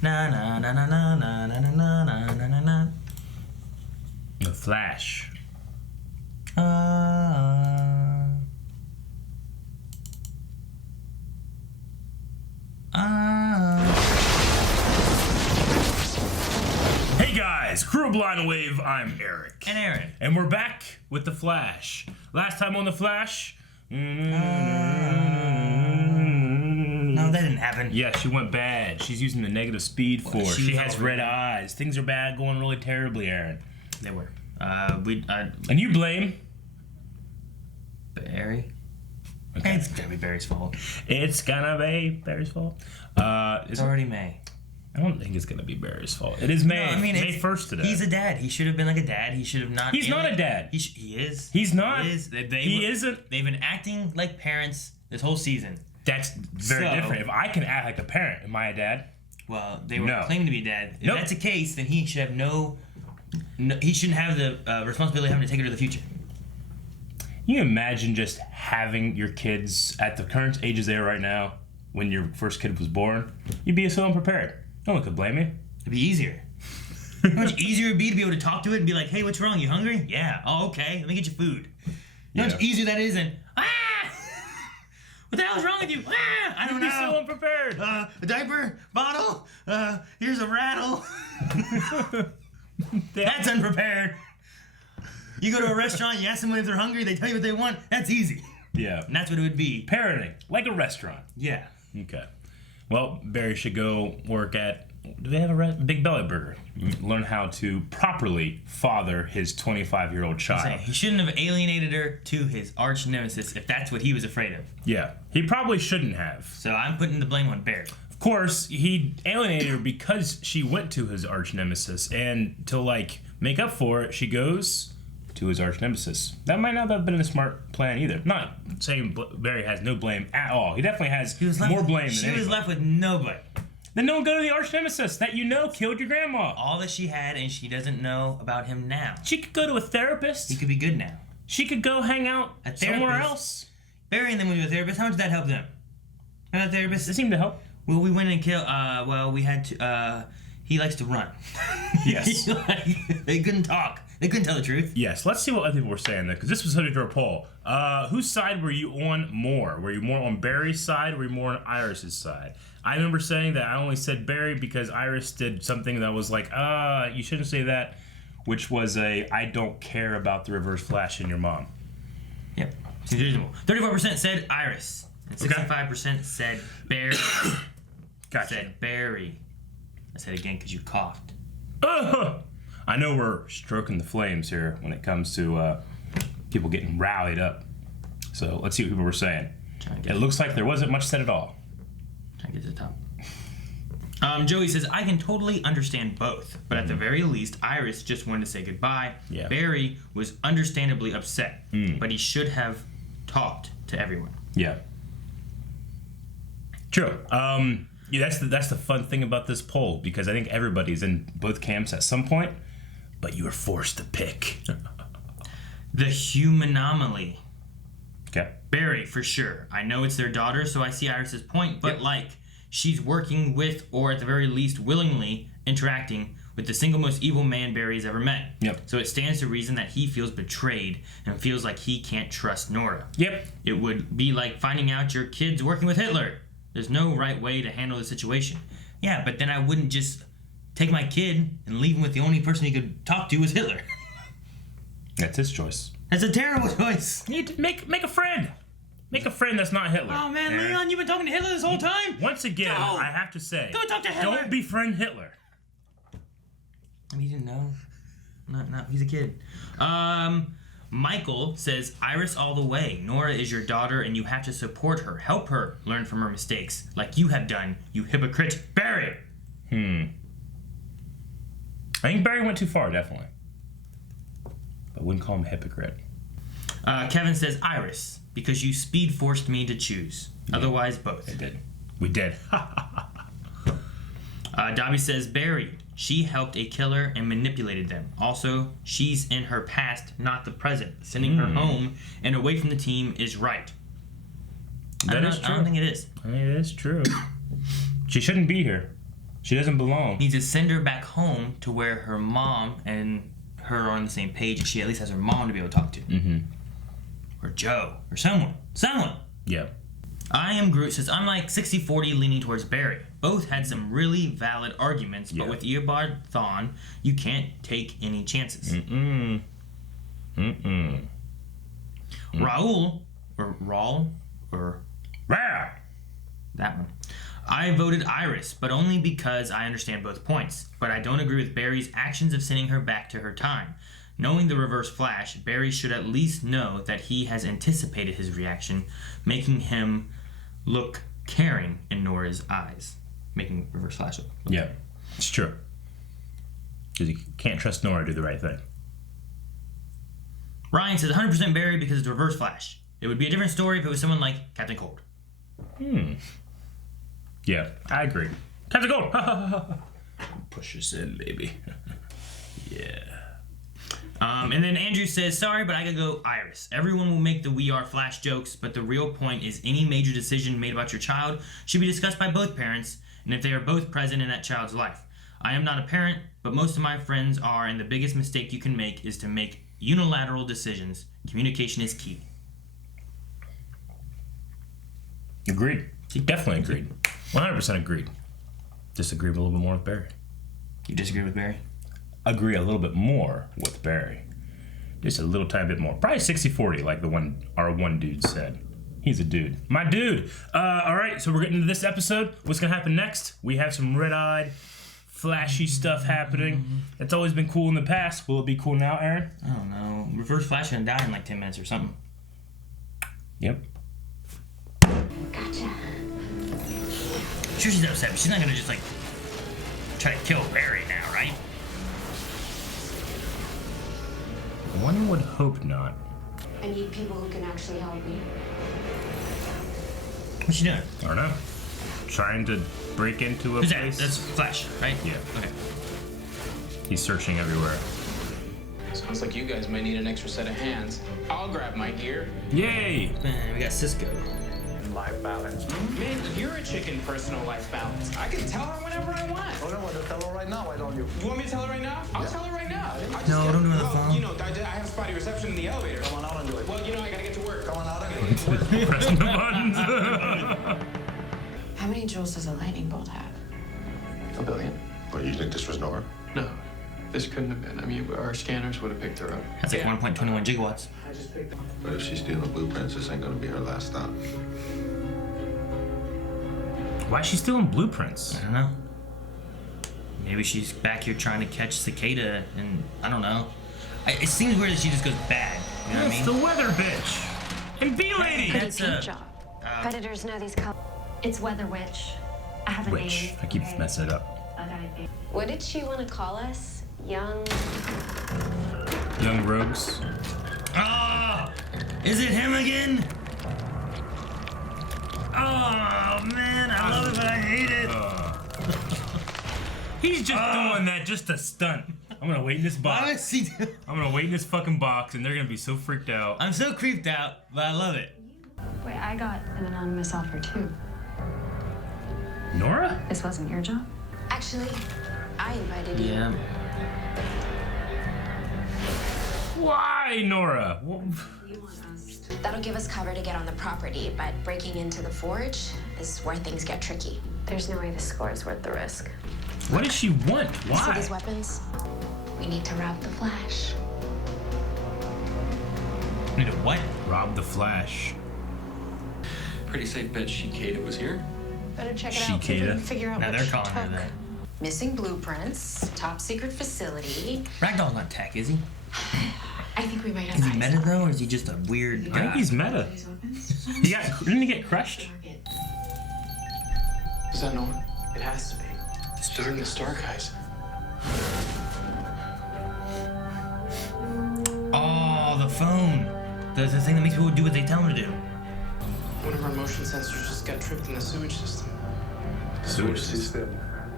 Na na na na na na na na na na na na. The Flash. Hey guys, Kuro Blind Wave, I'm Eric. And Aaron. And we're back with The Flash. Last time on The Flash... No, that didn't happen. Yeah, she went bad. She's using the negative speed force. She has red eyes. Things are bad, going really terribly, Aaron. They were. And you blame... Barry? Okay. It's gonna be Barry's fault. It's gonna be Barry's fault. It's already May. I don't think it's gonna be Barry's fault. It is May. No, I mean, May 1st today. He's a dad. He should have been like a dad. He should have not. He's not a dad. He is. He's not. He is. He isn't. They've been acting like parents this whole season. That's very different. If I can act like a parent, am I a dad? Well, they were claiming to be dad. If that's the case, then he should have he shouldn't have the responsibility of having to take her to the future. Can you imagine just having your kids at the current ages they are right now, when your first kid was born? You'd be so unprepared. No one could blame you. It'd be easier. How much easier it'd be to be able to talk to it and be like, hey, what's wrong? You hungry? Yeah. Oh, okay. Let me get you food. How much easier that is than, what the hell is wrong with you? I don't know. You'd be so unprepared. A diaper? Bottle? Here's a rattle. That's unprepared. You go to a restaurant, you ask someone if they're hungry, they tell you what they want. That's easy. Yeah. And that's what it would be. Parenting, like a restaurant. Yeah. Okay. Well, Barry should go work at, do they have a Big Belly Burger? Learn how to properly father his 25-year-old child. He shouldn't have alienated her to his arch nemesis if that's what he was afraid of. Yeah. He probably shouldn't have. So I'm putting the blame on Barry. Of course, he alienated her because she went to his arch nemesis, and to, like, make up for it, she goes to his arch nemesis. That might not have been a smart plan either. Not saying Barry has no blame at all. He definitely has more blame than She anybody. was left with nobody. Then don't go to the arch nemesis that you know killed your grandma. All that she had, and she doesn't know about him now. She could go to a therapist. He could be good now. She could go hang out somewhere else. Barry and them went to a therapist. How much did that help them? Not a therapist. It seemed to help. Well, we went and killed. We had to. He likes to run. Yes. They couldn't talk. They couldn't tell the truth. Yes. Let's see what other people were saying there, because this was subject to a poll. Whose side were you on more? Were you more on Barry's side, or were you more on Iris's side? I remember saying that I only said Barry because Iris did something that was like, you shouldn't say that, which was I don't care about the reverse flash in your mom. Yep. It's reasonable. 34% said Iris. And 65% said Barry. Gotcha. Said Barry. I said it again because you coughed. I know we're stroking the flames here when it comes to people getting rallied up. So let's see what people were saying. It looks like there wasn't much said at all. Trying to get to the top. Joey says, I can totally understand both, but at the very least, Iris just wanted to say goodbye. Yeah. Barry was understandably upset, but he should have talked to everyone. Yeah. True. Yeah, that's the fun thing about this poll, because I think everybody's in both camps at some point, but you were forced to pick. The human anomaly. Okay. Barry, for sure. I know it's their daughter, so I see Iris's point, but she's working with, or at the very least willingly interacting with the single most evil man Barry's ever met. Yep. So it stands to reason that he feels betrayed and feels like he can't trust Nora. Yep. It would be like finding out your kid's working with Hitler. There's no right way to handle the situation. Yeah, but then I wouldn't just take my kid and leave him with the only person he could talk to was Hitler. That's his choice. That's a terrible choice. You need to make a friend. Make a friend that's not Hitler. Oh man, Aaron. Leon, you've been talking to Hitler this whole time? Once again, I have to say, don't talk to Hitler. Don't befriend Hitler. I mean, he didn't know. Not he's a kid. Michael says, Iris all the way. Nora is your daughter and you have to support her. Help her learn from her mistakes. Like you have done, you hypocrite. Barry! I think Barry went too far, definitely. I wouldn't call him a hypocrite. Kevin says, Iris, because you speed forced me to choose. Yeah. Otherwise, both. I did. We did. Dobby says, Barry. She helped a killer and manipulated them. Also, she's in her past, not the present. Sending her home and away from the team is right. That is true. I don't think it is. I mean, it is true. She shouldn't be here. She doesn't belong. Needs to send her back home to where her mom and her are on the same page, and she at least has her mom to be able to talk to. Mm-hmm. Or Joe. Or someone. Someone! Yeah. I Am Groot says, I'm like 60-40 leaning towards Barry. Both had some really valid arguments, but with Eobard Thawne, you can't take any chances. Raul, or Raul, or that one. I voted Iris, but only because I understand both points. But I don't agree with Barry's actions of sending her back to her time. Knowing the Reverse Flash, Barry should at least know that he has anticipated his reaction, making him look caring in Nora's eyes. Making Reverse Flash look. Yeah, it's true. Because you can't trust Nora to do the right thing. Ryan says 100% Barry because it's Reverse Flash. It would be a different story if it was someone like Captain Cold. Yeah, I agree. Captain Cold! Push us in, baby. Yeah. And then Andrew says, sorry, but I gotta go Iris. Everyone will make the We Are Flash jokes, but the real point is any major decision made about your child should be discussed by both parents, and if they are both present in that child's life. I am not a parent, but most of my friends are, and the biggest mistake you can make is to make unilateral decisions. Communication is key. Agreed. Definitely agreed. 100% agreed. Disagree a little bit more with Barry. You disagree with Barry? Agree a little bit more with Barry. Just a little tiny bit more. Probably 60-40, like our one dude said. He's a dude. My dude! Alright, so we're getting into this episode. What's gonna happen next? We have some red-eyed, flashy stuff happening. It's always been cool in the past. Will it be cool now, Aaron? I don't know. Reverse Flash gonna die in like 10 minutes or something. Yep. Gotcha. Sure, she's upset, but she's not gonna just like try to kill Barry now, right? One would hope not. I need people who can actually help me. What's she doing? I don't know. Trying to break into a Who's that? place. That's Flash, right? Yeah. Okay. He's searching everywhere. Sounds like you guys might need an extra set of hands. I'll grab my gear. Yay! Man, we got Cisco. Life balance. Man, you're a chicken personal life balance. I can tell her whenever I want. Oh, no, well, tell her right now, why don't you? You want me to tell her right now? I'll tell her right now. No, don't do it on the well, phone. you know, I have spotty reception in the elevator. Come on out and do it. Well, you know, I gotta get to work. Come on out and do it. Pressing the buttons. How many joules does a lightning bolt have? 1 billion. What, you think this was Nora? No, this couldn't have been. I mean, our scanners would have picked her up. That's like 1.21 gigawatts. But if she's stealing blueprints, this ain't gonna be her last stop. Why is she stealing blueprints? I don't know. Maybe she's back here trying to catch Cicada, and I don't know. It seems weird that she just goes bad. You know what I It's mean? the weather bitch. And B-Lady! That's Paint job. Predators know these colors. It's Weather Witch. I have a Witch. name. I keep okay? messing it up. I got it. What did she want to call us? Young. Young rogues. Ah! Is it him again? Oh man, I love it, but I hate it. He's just doing that just to stunt. I'm gonna wait in this Why box. is he? I'm gonna wait in this fucking box, and they're gonna be so freaked out. I'm so creeped out, but I love it. Wait, I got an anonymous offer too. Nora? This wasn't your job? Actually, I invited you. Yeah. Why, Nora? That'll give us cover to get on the property, but breaking into the forge is where things get tricky. There's no way the score is worth the risk. What does she want? See Why? these weapons? We need to rob the Flash. Need a what? Rob the Flash. Pretty safe bet Cicada was here. Better check it She out. See if we Cicada. can figure out Now what they're she calling her took. that. Missing blueprints, top secret facility. Ragdoll's not tech, is he? I think we might have Is he eyes meta on though, it. or is he just a weird I guy? think he's meta. Didn't he get crushed? Is that Nora? It has to be. It's during the Stark eyes. Oh, the phone. That's the thing that makes people do what they tell them to do. One of our motion sensors just got tripped in the sewage system. Sewage system.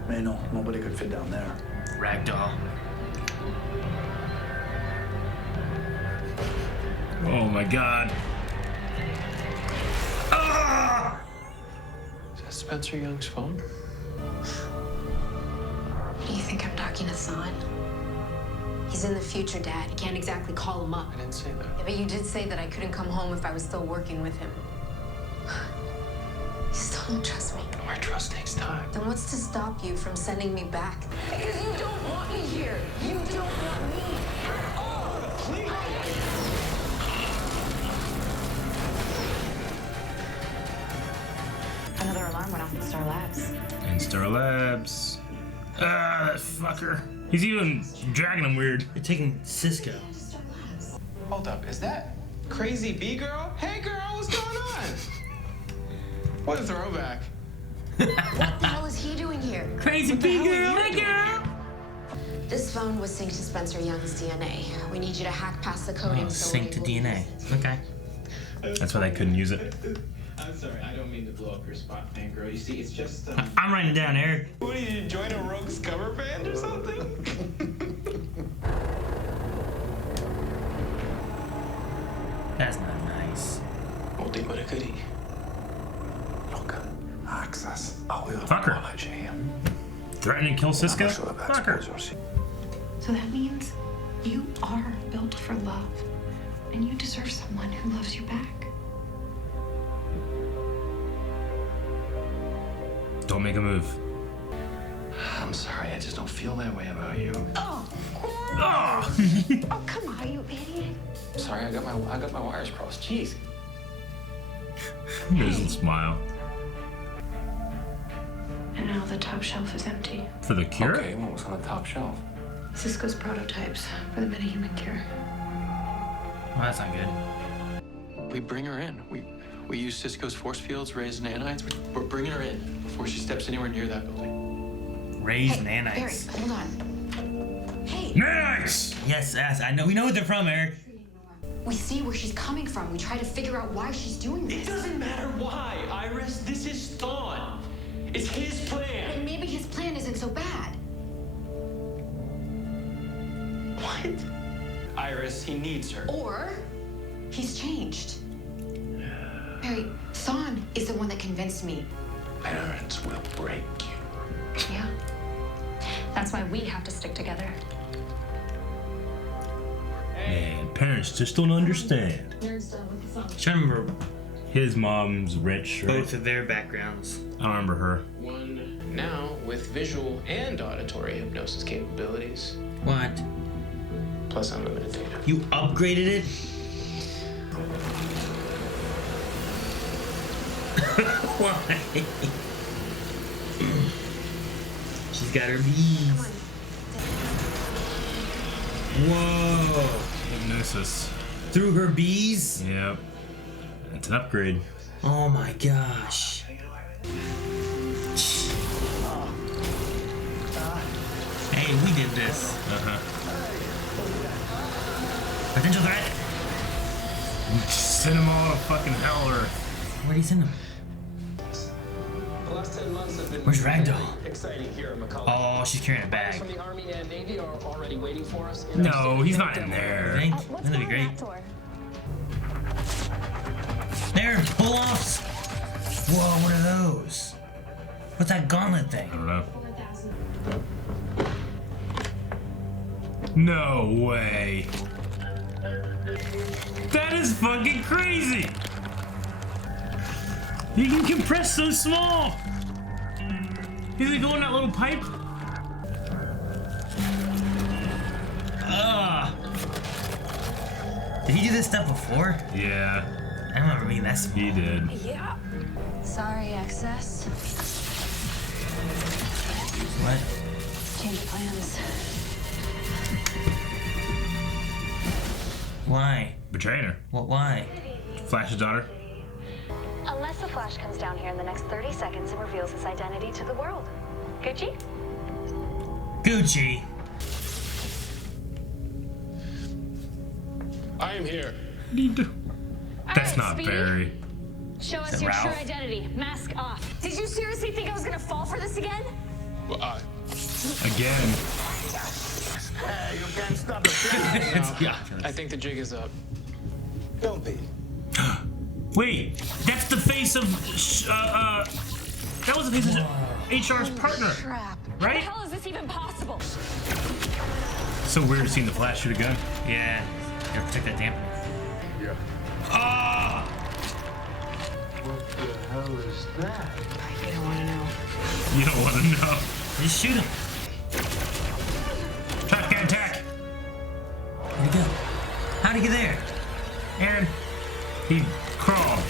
Man, no, nobody could fit down there. Ragdoll. Oh my god. Ah! Is that Spencer Young's phone? talking to Thon? He's in the future, Dad. You can't exactly call him up. I didn't say that. Yeah, but you did say that I couldn't come home if I was still working with him. You still don't trust me. My trust takes time. Then what's to stop you from sending me back? Because you don't want me here. You don't want me at all. Please. Another alarm went off in Star Labs. In Star Labs. Ah, that fucker. He's even dragging him weird. You're taking Cisco. Hold up, is that crazy B girl? Hey girl, what's going on? What a throwback. What the hell is he doing here? Crazy What the big hell are girl, you hey doing? girl. This phone was synced to Spencer Young's DNA. We need you to hack past the coding. Oh, so sync to DNA. Okay. That's why they couldn't use it. I'm sorry, I don't mean to blow up your spot, fan girl. You see, it's just I'm writing it down, Eric. What did you join a Rogue's cover band or something? That's not nice. Oldie but a goodie. Look, access. I will Fucker. acknowledge him. Threatening to kill Cisco? I'm not sure that's Fucker. yours. So that means you are built for love, and you deserve someone who loves you back. Don't make a move. I'm sorry, I just don't feel that way about you. Oh, Oh! oh, come on, you idiot. Sorry, I got my wires crossed. Jeez. He doesn't smile. And now the top shelf is empty. For the cure? Okay, what was on the top shelf? Cisco's prototypes for the metahuman cure. Well, that's not good. We bring her in. We use Cisco's force fields, raised nanites. We're bringing her in before she steps anywhere near that building. Raised Hey, Eric, nanites. hold on. Hey, Nice! Yes, I know. We know what they're from, Eric. we see where she's coming from. We try to figure out why she's doing this. It doesn't matter why, Iris. This is Thon. It's his plan. And maybe his plan isn't so bad. What? Iris, he needs her. Or he's changed. Barry, Thon is the one that convinced me. Parents will break you. Yeah. That's why we have to stick together. Man, parents just don't understand. I'm trying to remember His mom's rich, right? both of their backgrounds. I don't remember her. One now with visual and auditory hypnosis capabilities, What? plus unlimited data. You upgraded it? Why? She's got her bees. Whoa. Hypnosis. Through her bees? Yep. It's an upgrade. Oh my gosh. Hey, we did this. Uh-huh. Potential threat. Send them all to fucking hell, or... Where'd he send him? The last 10 months have been Where's Ragdoll? exciting here in McCullough. Oh, she's carrying a bag. From the Army and Navy are already waiting for us. in No, upstate he's not in Delaware. there. I think. Wouldn't that be great? There, pull-offs. Whoa, what are those? What's that gauntlet I thing? don't know. No way. That is fucking crazy. You can compress so small. He's gonna go in that little pipe. Did he do this stuff before? Yeah, I don't remember being that small. he did. Yeah. Sorry, excess. What? Change plans. Why? Betraying her. What? Why? Flash's daughter. Unless the Flash comes down here in the next 30 seconds and reveals his identity to the world. Gucci? Gucci. I am here. That's not Barry. Show Is us it your Ralph? true identity. Mask off. Did you seriously think I was gonna fall for this again? Well, Again. Hey, you can't stop the Yeah. I think the jig is up. Don't be. Wait, that's the face of, that was the face of HR's partner. Crap. How right? the hell is this even possible? So weird seeing the Flash shoot a gun. Yeah. Gotta protect that dampener. Yeah. Ah! What the hell is that? You don't want to know. You don't want to know. Just shoot him. Shotgun attack. Where'd he go? How'd he get there? Aaron. He crawled.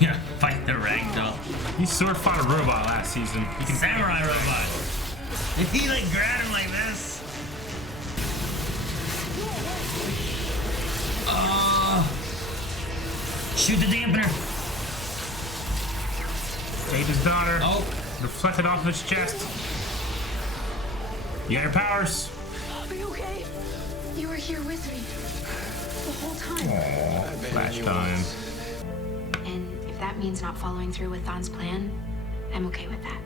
Yeah, fight the ragdoll. He sword fought a robot last season. He can Samurai robot. Did he like grab him like this? Shoot the dampener. Saved his daughter. Oh. Reflected off of his chest. You got your powers. Are you okay? You were here with me the whole time. Aww, Flash time. And if that means not following through with Thon's plan, I'm okay with that.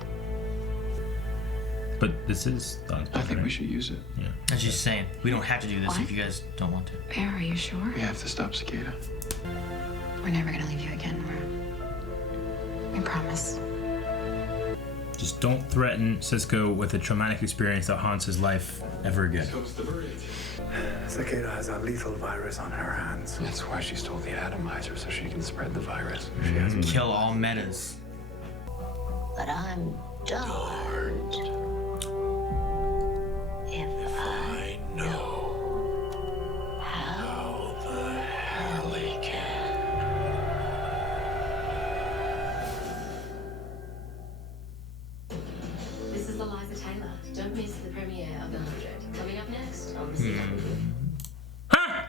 But this is Don's I think we should use it. Yeah. That's just saying. We don't have to do this What? if you guys don't want to. Bear, are you sure? We have to stop Cicada. We're never gonna leave you again, Nora. We promise. Just don't threaten Cisco with a traumatic experience that haunts his life ever again. Cicada has a lethal virus on her hands. That's why she stole the atomizer, so she can spread the virus. She has Kill all metas. But I'm darned if I know how the hell he can. This is Eliza Taylor. Don't miss the premiere of The 100. Coming up next on the CW. Huh?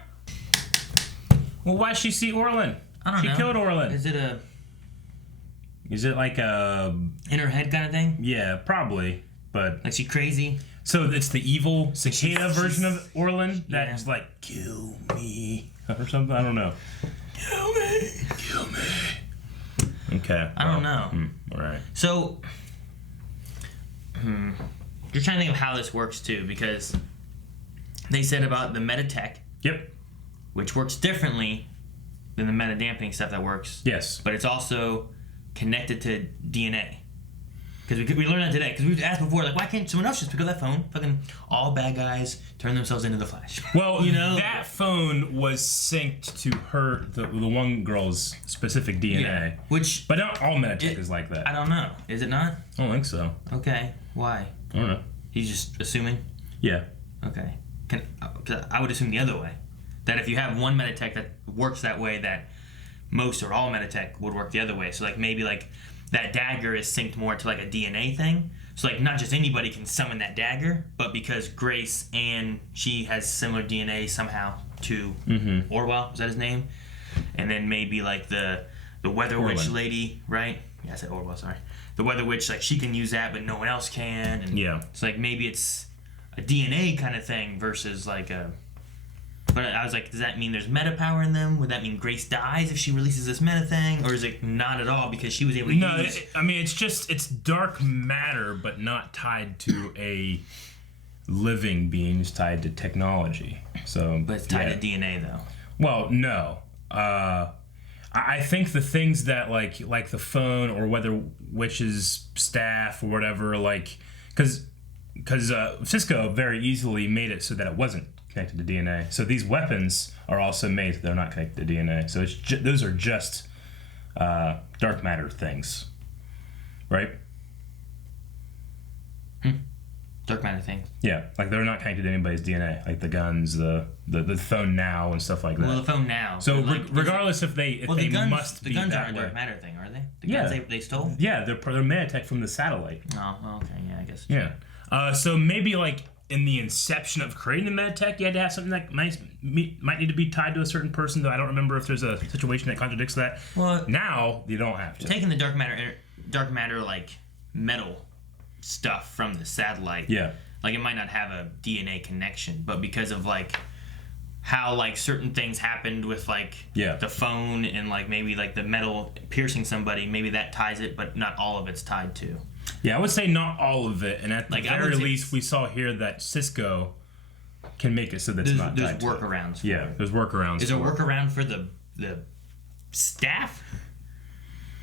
Well, why'd she see Orlin? I don't know. She killed Orlin. Is it like a... in her head kind of thing? Yeah, probably. But... Like she crazy? So it's the evil cicada version of Orlin Yeah. that's like, kill me. Or something? I don't know. Kill me. Kill me. Okay. I don't know. All right. So, you're trying to think of how this works too, because they said about the meta tech, Yep. which works differently than the meta dampening stuff that works. Yes. But it's also connected to DNA. Because we learned that today. Because we've asked before, like, why can't someone else just pick up that phone? Fucking all bad guys turn themselves into the Flash. Well, you know, that phone was synced to the one girl's specific DNA. Yeah. Which, But not all Meditech is like that. I don't know. Is it not? I don't think so. Okay. Why? I don't know. He's just assuming. Yeah. Okay. 'Cause I would assume the other way. That if you have one Meditech that works that way, that most or all Meditech would work the other way. So like maybe like that dagger is synced more to like a DNA thing. So like not just anybody can summon that dagger, but because Grace and she has similar DNA somehow to Orwell, is that his name? And then maybe like the Weather Witch lady, right? Yeah, I said Orwell, sorry. The Weather Witch, like she can use that, but no one else can. And Yeah. it's like maybe it's a DNA kind of thing versus like a. But I was like, does that mean there's meta power in them? Would that mean Grace dies if she releases this meta thing? Or is it not at all because she was able to use... I mean, it's dark matter, but not tied to a living being. It's tied to technology. So, But it's tied to DNA, though. Well, no. I think the things that, like the phone or Weather Witch's staff or whatever, like... Because Cisco very easily made it so that it wasn't connected to DNA. So these weapons are also made so they're not connected to DNA. So it's those are just dark matter things, right? Dark matter thing. Yeah, like they're not connected to anybody's DNA, like the guns, the phone now and stuff like that. Well, the phone now. So like, regardless if they the guns, must the be guns that aren't a way. dark matter thing, are they? The Yeah. guns they stole? Yeah, they're Meditech from the satellite. Oh, okay, yeah, I guess. Yeah. So maybe like in the inception of creating the Meditech, you had to have something that might need to be tied to a certain person, though I don't remember if there's a situation that contradicts that. Well, now you don't have to. Taking the dark matter like metal stuff from the satellite. Yeah. Like it might not have a DNA connection, but because of like how like certain things happened with like the phone and like maybe like the metal piercing somebody, maybe that ties it, but not all of it's tied to. Yeah, I would say not all of it, and at the Like, very least, we saw here that Cisco can make it so that's not There's tied to workarounds. it. Yeah, there's workarounds. Is there a workaround for the staff?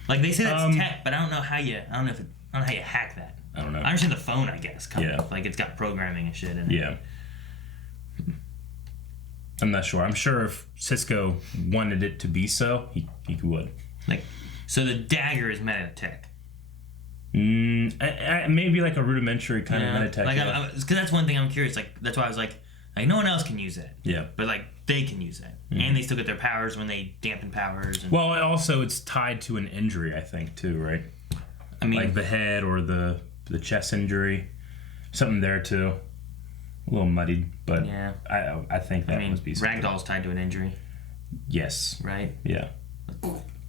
Like they say that's tech, but I don't know how you hack that. I don't know. I understand the phone, I guess. Kind Yeah. of. Like, it's got programming and shit in it. Yeah. I'm not sure. I'm sure if Cisco wanted it to be so, he would. Like, so the dagger is Meditech. Maybe like a rudimentary kind of Meditech. Like, because that's one thing I'm curious. Like, that's why I was like, no one else can use that. Yeah. But like, they can use that, and they still get their powers when they dampen powers. And, Well, also it's tied to an injury, I think, too, right? I mean, like the head or the chest injury, something there too. A little muddied, but yeah. I think that must be something. Ragdoll's tied to an injury, Yes. right? Yeah.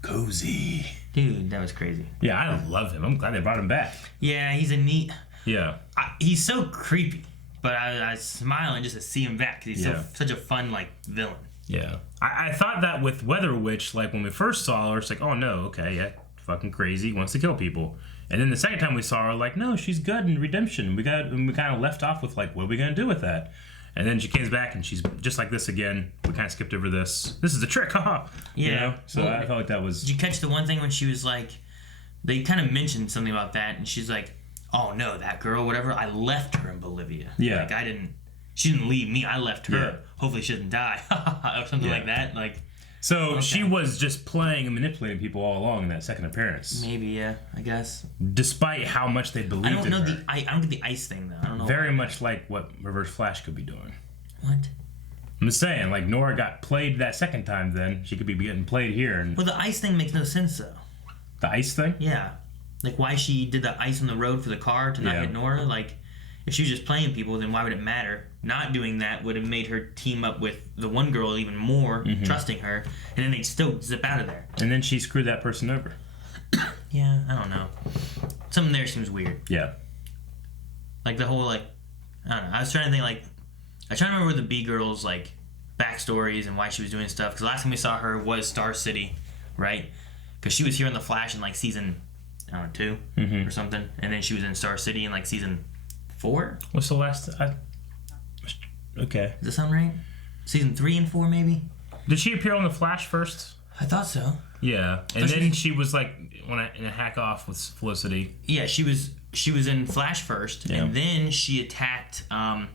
Cozy. Dude, that was crazy. Yeah, I love him. I'm glad they brought him back. Yeah, he's a neat. Yeah. He's so creepy, but I was smiling just to see him back because he's such a fun like villain. Yeah. I thought that with Weather Witch, like when we first saw her, it's like, oh no, okay, yeah, fucking crazy, wants to kill people. And then the second time we saw her, like, no, she's good in Redemption. We kind of left off with like, what are we gonna do with that? And then she comes back and she's just like this again. We kind of skipped over this. This is a trick, haha. Yeah. You know? So I felt like that was. Did you catch the one thing when she was like, they kind of mentioned something about that, and she's like, oh no, that girl, whatever, I left her in Bolivia. Yeah. Like she didn't leave me, I left her. Yeah. Hopefully she doesn't die. Or something like that. Like. So she was just playing and manipulating people all along in that second appearance. Maybe, yeah, I guess. Despite how much they believed in her. I don't get the ice thing though. I don't know. Very much like what Reverse Flash could be doing. What? I'm just saying, like Nora got played that second time. Then she could be getting played here. And Well, the ice thing makes no sense though. the ice thing. Yeah, like why she did the ice on the road for the car to not hit Nora. Like, if she was just playing people, then why would it matter? Not doing that would have made her team up with the one girl even more, trusting her, and then they'd still zip out of there. And then she screwed that person over. Yeah, I don't know. Something there seems weird. Yeah. Like the whole, like, I don't know. I was trying to think, like, I try to remember the B-Girl's, like, backstories and why she was doing stuff. Because the last time we saw her was Star City, right? Because she was here in The Flash in, like, season, I don't know, 2 or something. And then she was in Star City in, like, season 4? What's the last? Okay. Does that sound right? Season 3 and 4, maybe? Did she appear on The Flash first? I thought so. Yeah. And then she was, like, in a hack off with Felicity. Yeah, she was in Flash first, and then she attacked, I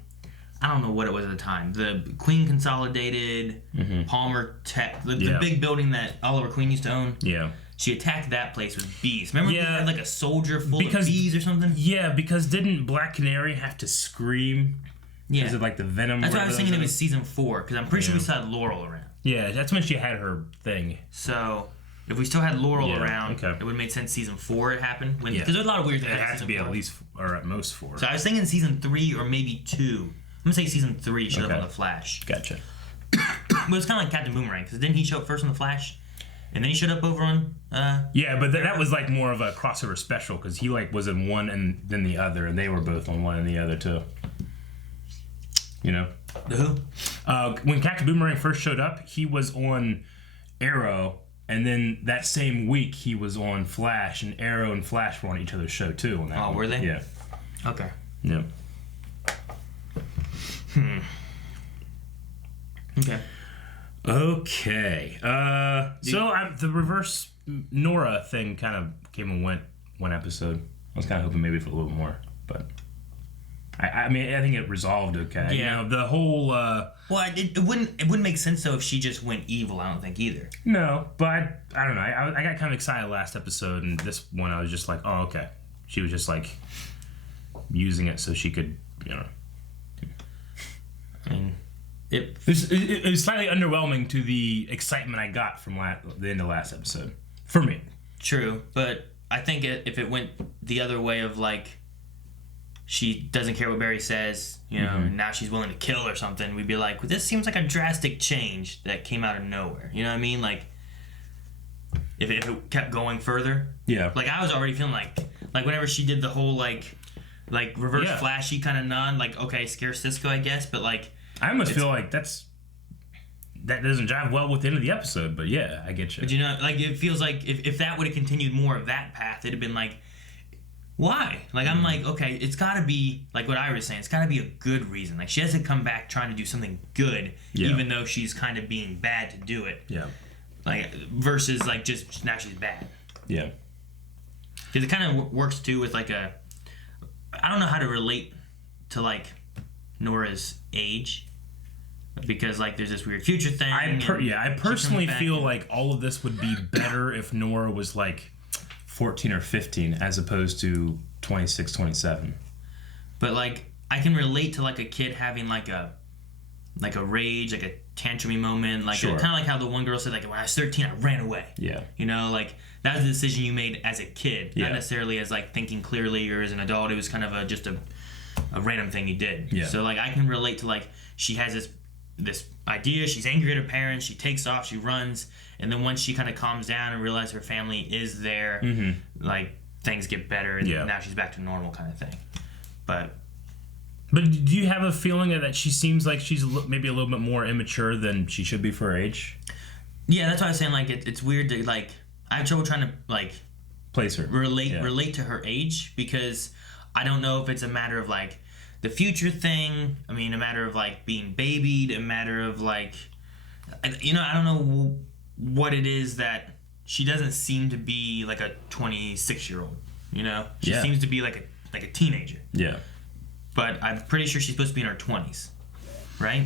don't know what it was at the time. The Queen Consolidated, Palmer Tech, the big building that Oliver Queen used to own. Yeah. She attacked that place with bees. Remember they had like a soldier full of bees or something? Yeah, because didn't Black Canary have to scream? Yeah. Is it like the venom? That's why I was thinking it was season 4, because I'm pretty sure we still had Laurel around. Yeah, that's when she had her thing. So, if we still had Laurel around, it would have made sense season 4 it happened. Because there's a lot of weird things. It had to be at least, or at most 4. So I was thinking season 3 or maybe 2. I'm going to say season 3 showed up on The Flash. Gotcha. But it's kind of like Captain Boomerang, because didn't he show up first on The Flash? And then he showed up over on... yeah, but that was like more of a crossover special, because he like was in one and then the other, and they were both on one and the other too. You know? The who? When Captain Boomerang first showed up, he was on Arrow, and then that same week he was on Flash, and Arrow and Flash were on each other's show too. On that one. Were they? Yeah. Okay. Yeah. Okay. Okay. So the reverse Nora thing kind of came and went one episode. I was kind of hoping maybe for a little more, but I mean I think it resolved okay. Yeah. You know, the whole. Well, it wouldn't make sense though if she just went evil. I don't think either. No, but I don't know. I got kind of excited last episode, and this one I was just like, oh okay. She was just like using it so she could, you know. I mean. It was slightly underwhelming to the excitement I got from the end of last episode. For me. True, but I think if it went the other way of like, she doesn't care what Barry says, you know, and now she's willing to kill or something, we'd be like, well, this seems like a drastic change that came out of nowhere. You know what I mean? Like, if it kept going further. Yeah. Like, I was already feeling like whenever she did the whole, like reverse flashy kind of nod, like, okay, scare Cisco, I guess, but like, I almost feel like that doesn't jive well with the end of the episode, but yeah, I get you. But you know, like it feels like if that would have continued more of that path, it'd have been like, why? Like I'm like, okay, it's got to be like what I was saying. It's got to be a good reason. Like she hasn't come back trying to do something good, even though she's kind of being bad to do it. Yeah. Like versus like just now she's bad. Yeah. Because it kind of works too with like I don't know how to relate to like Nora's age, because like there's this weird future thing. I personally feel like all of this would be better if Nora was like 14 or 15 as opposed to 26, 27. But like I can relate to like a kid having like a rage, like a tantrumy moment, like kind of like how the one girl said, like when I was 13 I ran away. Yeah. You know, like that was a decision you made as a kid, not necessarily as like thinking clearly or as an adult. It was kind of just a random thing you did. Yeah. So like I can relate to like she has this idea, she's angry at her parents, she takes off, she runs, and then once she kind of calms down and realizes her family is there, like things get better, and now she's back to normal kind of thing. But do you have a feeling that she seems like she's maybe a little bit more immature than she should be for her age? Yeah, that's why I was saying like it's weird to like I have trouble trying to like place her relate to her age, because I don't know if it's a matter of like the future thing. I mean, a matter of like being babied, a matter of like, you know, I don't know what it is that she doesn't seem to be like a 26-year-old. You know, she seems to be like a teenager. Yeah. But I'm pretty sure she's supposed to be in her 20s, right?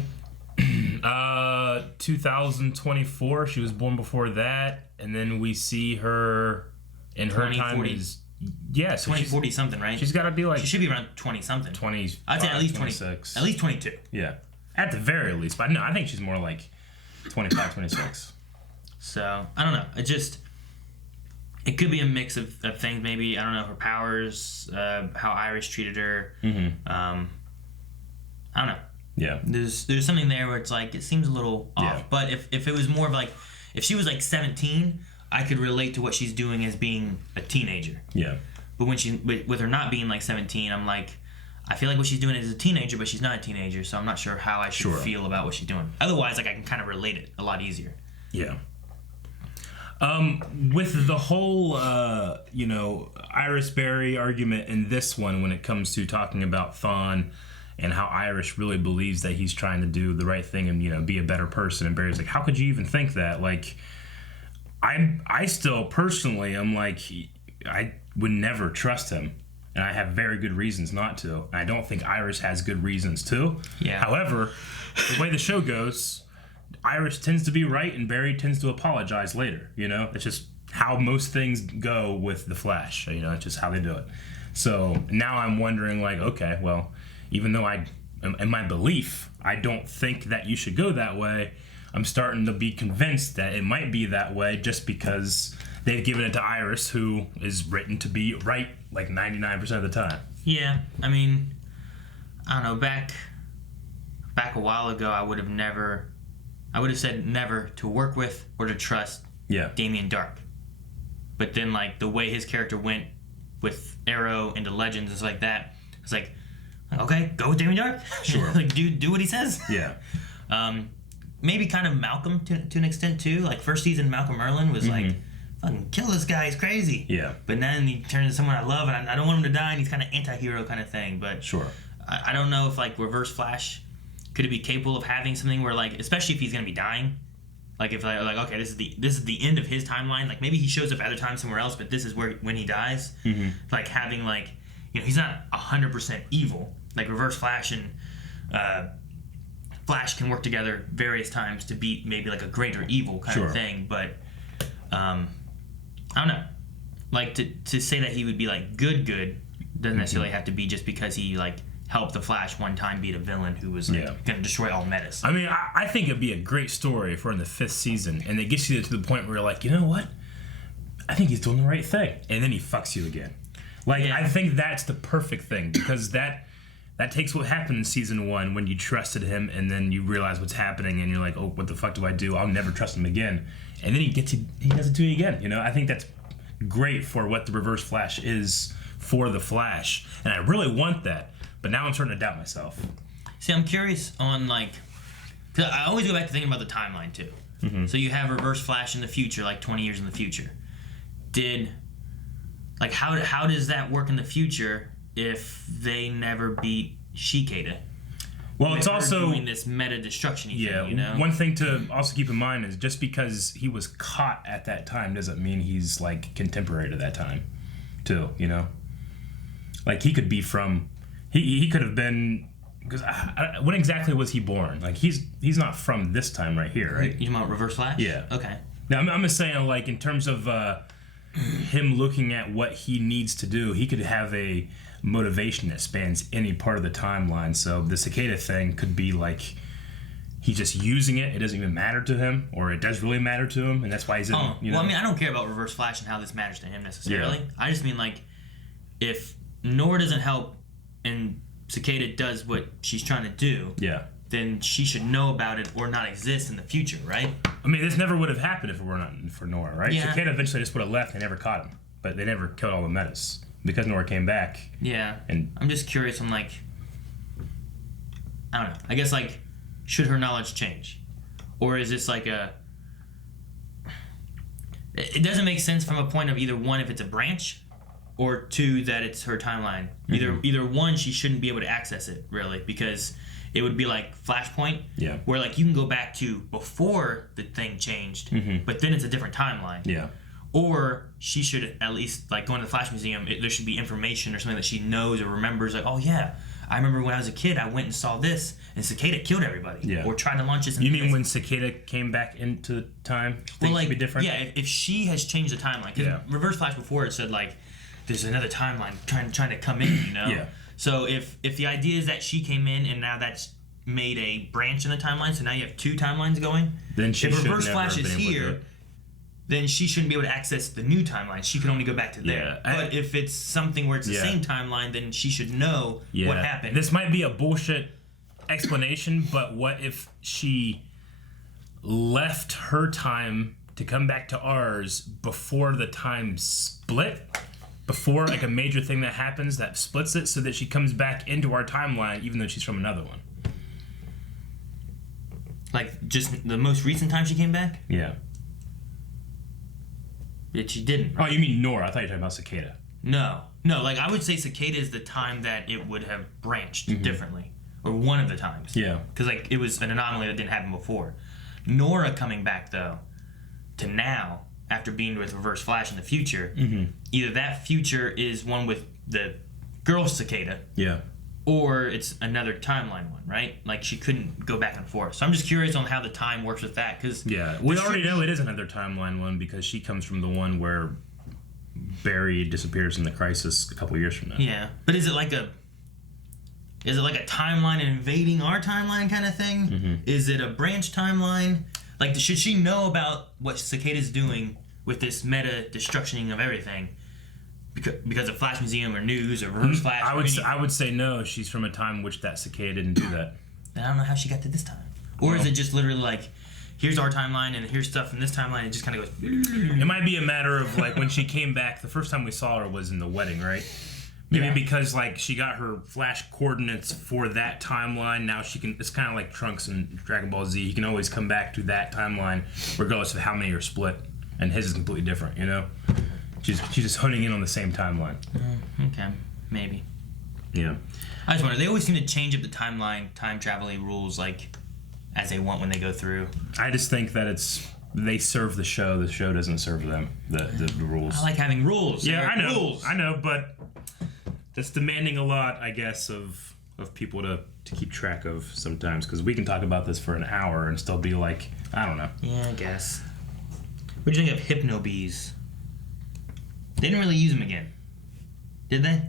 2024. She was born before that, and then we see her in her time 40. is so 20, 40 something, right? She's got to be like she should be around 20 something. 20. I'd say at least 26. At least 22. Yeah, at the very least. But no, I think she's more like 25, 26. So I don't know. It could be a mix of things. Maybe I don't know her powers, how Iris treated her. I don't know. Yeah. There's something there where it's like it seems a little off. Yeah. But if it was more of like if she was like 17, I could relate to what she's doing as being a teenager. Yeah. But when with her not being like 17, I'm like, I feel like what she's doing is a teenager, but she's not a teenager, so I'm not sure how I should feel about what she's doing. Otherwise, like I can kind of relate it a lot easier. Yeah. With the whole, Iris Berry argument in this one, when it comes to talking about Thawne and how Iris really believes that he's trying to do the right thing and, be a better person, and Barry's like, how could you even think that? Like, I still personally am like, I would never trust him, and I have very good reasons not to. And I don't think Iris has good reasons to. Yeah. However, the way the show goes, Iris tends to be right and Barry tends to apologize later. It's just how most things go with the Flash. It's just how they do it. So now I'm wondering, like, okay, well, even though in my belief, I don't think that you should go that way, I'm starting to be convinced that it might be that way just because they've given it to Iris, who is written to be right like 99% of the time. Yeah, I mean, I don't know, back a while ago, I would have said never to work with or to trust Damien Dark. But then, like, the way his character went with Arrow into Legends and stuff like that, it's like, okay, go with Damien Dark. Sure. Like, do what he says. Yeah. Maybe kind of Malcolm to an extent, too. Like, first season, Malcolm Merlin was like, fucking kill this guy, he's crazy. Yeah. But then he turns into someone I love, and I don't want him to die, and he's kind of anti-hero kind of thing. But sure. I don't know if, like, Reverse Flash could it be capable of having something where, like, especially if he's gonna be dying, like if like okay, this is the end of his timeline. Like maybe he shows up at other times somewhere else, but this is when he dies. Like having like he's not 100% evil. Like Reverse Flash and Flash can work together various times to beat maybe like a greater evil kind of thing. But I don't know. Like to say that he would be like good doesn't necessarily have to be just because he like helped the Flash one time beat a villain who was like, gonna destroy all metas. I mean, I think it'd be a great story if we're in the 5th season and it gets you to the point where you're like, you know what? I think he's doing the right thing, and then he fucks you again. Like I think that's the perfect thing, because that takes what happened in season 1 when you trusted him and then you realize what's happening and you're like, oh, what the fuck do I do? I'll never trust him again. And then he does it to you again. I think that's great for what the Reverse Flash is for the Flash, and I really want that. But now I'm starting to doubt myself. See, I'm curious on like, cause I always go back to thinking about the timeline too. So you have Reverse Flash in the future, like 20 years in the future. How does that work in the future if they never beat Shiketa? Well, it's also doing this meta destruction. Thing, one thing to also keep in mind is just because he was caught at that time doesn't mean he's like contemporary to that time, too. Like he could be from, he could have been, because when exactly was he born? Like he's not from this time right here, right? You about Reverse Flash? Yeah. Okay. Now I'm just saying, like in terms of him looking at what he needs to do, he could have a motivation that spans any part of the timeline. So the cicada thing could be like he's just using it. It doesn't even matter to him, or it does really matter to him, and that's why he's in. Well, I mean, I don't care about Reverse Flash and how this matters to him necessarily. Yeah. I just mean like if Nora doesn't help and Cicada does what she's trying to do, then she should know about it or not exist in the future, right? I mean, this never would have happened if it were not for Nora, right? Yeah. Cicada eventually just would have left. They never caught him, but they never killed all the metas because Nora came back. Yeah. And I'm just curious. I'm like, I don't know. I guess like, should her knowledge change, or is this like a? It doesn't make sense from a point of either one, if it's a branch, or two, that it's her timeline. Either one, she shouldn't be able to access it really, because it would be like Flashpoint, where like you can go back to before the thing changed, but then it's a different timeline. Yeah. Or she should at least like go into the Flash Museum. There should be information or something that she knows or remembers. Like, oh yeah, I remember when I was a kid, I went and saw this, and Cicada killed everybody. Yeah. Or tried to launch this. You mean when Cicada came back into time? Things would be different. Yeah, if she has changed the timeline, because Reverse Flash before it said like, there's another timeline trying to come in, you know. Yeah. So if the idea is that she came in and now that's made a branch in the timeline, so now you have two timelines going. Then she if should Reverse never Flash have is been able to do here, it. then she shouldn't be able to access the new timeline. She can only go back to there. But if it's something where it's the same timeline, then she should know what happened. This might be a bullshit explanation, but what if she left her time to come back to ours before the time split? Before like a major thing that happens that splits it, so that she comes back into our timeline even though she's from another one. Like just the most recent time she came back? Yeah. Yet she didn't. Right? Oh, you mean Nora? I thought you were talking about Cicada. No, like I would say Cicada is the time that it would have branched differently, or one of the times. Yeah. Because like it was an anomaly that didn't happen before. Nora coming back though, to now after being with Reverse Flash in the future, either that future is one with the girl Cicada, or it's another timeline one, right? Like she couldn't go back and forth. So I'm just curious on how the time works with that, because we already know it is another timeline one because she comes from the one where Barry disappears in the Crisis a couple years from now. Yeah, but is it like a timeline invading our timeline kind of thing? Is it a branch timeline? Like, should she know about what Cicada's doing with this meta destructioning of everything because of Flash Museum or news or Reverse Flash? I would say no. She's from a time in which that Cicada didn't do that. I don't know how she got to this time. Or is it just literally like, here's our timeline and here's stuff in this timeline, and it just kind of goes... It might be a matter of like when she came back, the first time we saw her was in the wedding, right? Maybe because like she got her Flash coordinates for that timeline. Now she can. It's kind of like Trunks and Dragon Ball Z. He can always come back to that timeline, regardless of how many are split. And his is completely different. You know, she's just honing in on the same timeline. Okay, maybe. Yeah. I just wonder. They always seem to change up the timeline, time traveling rules like as they want when they go through. I just think that they serve the show. The show doesn't serve them. The rules. I like having rules. Yeah, I know. I know, but. That's demanding a lot, I guess, of people to keep track of sometimes, because we can talk about this for an hour and still be like, I don't know. Yeah, I guess. What do you think of Hypno Bees? They didn't really use them again, did they?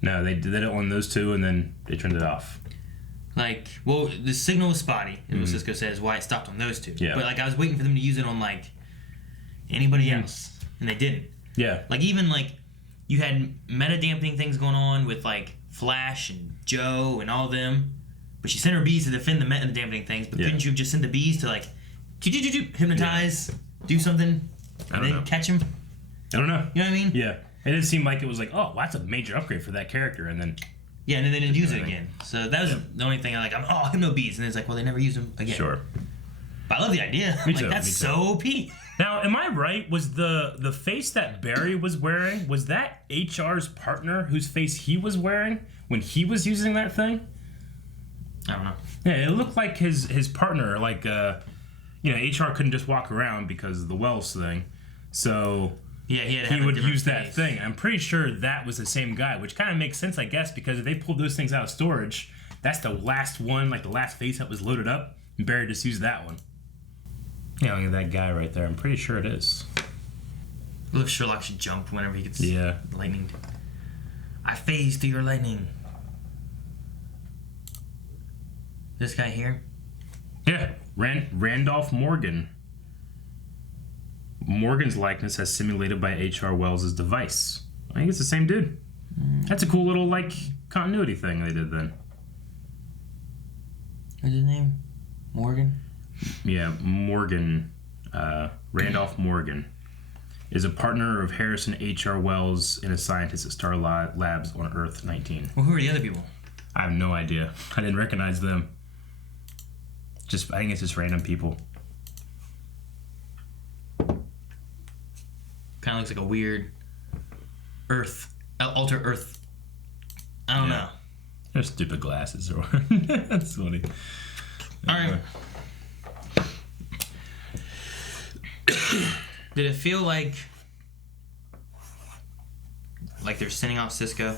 No, they did it on those two, and then they turned it off. Like, well, the signal was spotty, and what Cisco says why it stopped on those two. Yeah. But like, I was waiting for them to use it on like anybody else, and they didn't. Yeah. Like even like. You had meta dampening things going on with like Flash and Joe and all them, but she sent her bees to defend the meta dampening things. But couldn't you have just sent the bees to like hypnotize, do something, and then catch him? I don't know. You know what I mean? Yeah. It did seem like it was like, oh, well, that's a major upgrade for that character, and then and then they didn't use it again. So that was the only thing I'm Hypno Bees, and it's like, well, they never used them again. Sure. But I love the idea. Me too. That's so OP. Now, am I right? Was the face that Barry was wearing, was that HR's partner whose face he was wearing when he was using that thing? I don't know. Yeah, it looked like his partner, like, HR couldn't just walk around because of the Wells thing. So Yeah, he would use that thing. I'm pretty sure that was the same guy, which kind of makes sense, I guess, because if they pulled those things out of storage, that's the last one, like the last face that was loaded up, and Barry just used that one. Yeah, look at that guy right there. I'm pretty sure it is. Look, Sherlock should jump whenever he gets lightning. I phased through your lightning. This guy here? Yeah, Randolph Morgan. Morgan's likeness as simulated by H.R. Wells' device. I think it's the same dude. That's a cool little, like, continuity thing they did then. What's his name? Morgan? Yeah, Morgan. Randolph Morgan is a partner of Harrison H.R. Wells and a scientist at Star Labs on Earth 19. Well, who are the other people? I have no idea. I didn't recognize them. I think it's just random people. Kind of looks like a weird alter Earth. I don't know. They're stupid glasses. That's funny. All right. Did it feel like they're sending off Cisco?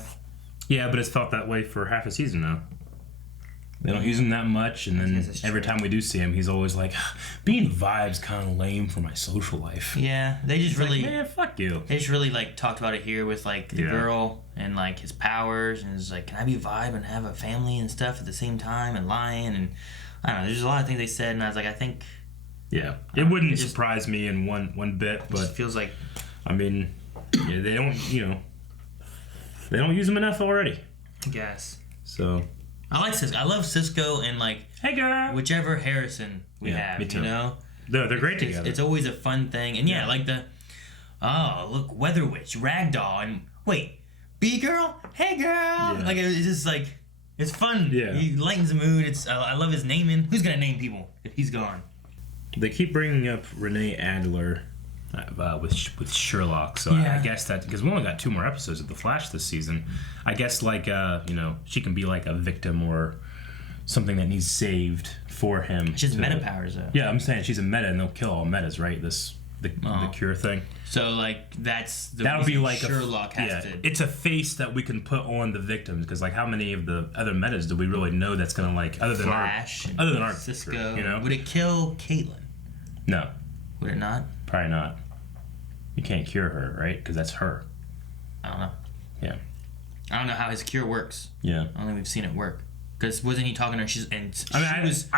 Yeah, but it's felt that way for half a season now. They don't use him that much, and then every time we do see him, he's always like, being Vibe's kind of lame for my social life. Yeah, they just really... Like, man, fuck you. They just really, like, talked about it here with, like, the girl and, like, his powers, and it's like, can I be Vibe and have a family and stuff at the same time, and lying, and I don't know, there's a lot of things they said, and I was like, I think... Yeah, it wouldn't surprise me in one bit, but... It just feels like... I mean, yeah, they don't, they don't use him enough already. I guess. So... I like Cisco. I love Cisco and, like, hey girl, whichever Harrison we have. Me too. You know, they're great together. It's always a fun thing, and like look, Weather Witch, Ragdoll, and wait, B girl, hey girl. Yeah. Like it's just like it's fun. Yeah, he lightens the mood. I love his naming. Who's gonna name people if he's gone? They keep bringing up Renee Adler with Sherlock, so I guess that because we only got 2 more episodes of The Flash this season, I guess like she can be like a victim or something that needs saved for him. She has meta powers though. Yeah, I'm saying she's a meta, and they'll kill all metas, right? The cure thing. So like that'll be like Sherlock has to. It's a face that we can put on the victims because like how many of the other metas do we really know that's gonna like other than Flash, our Cisco? You know, would it kill Caitlin? No. Would it not? Probably not. You can't cure her, right? Because that's her. I don't know. Yeah. I don't know how his cure works. Yeah. I don't think we've seen it work. Because wasn't he talking to her? I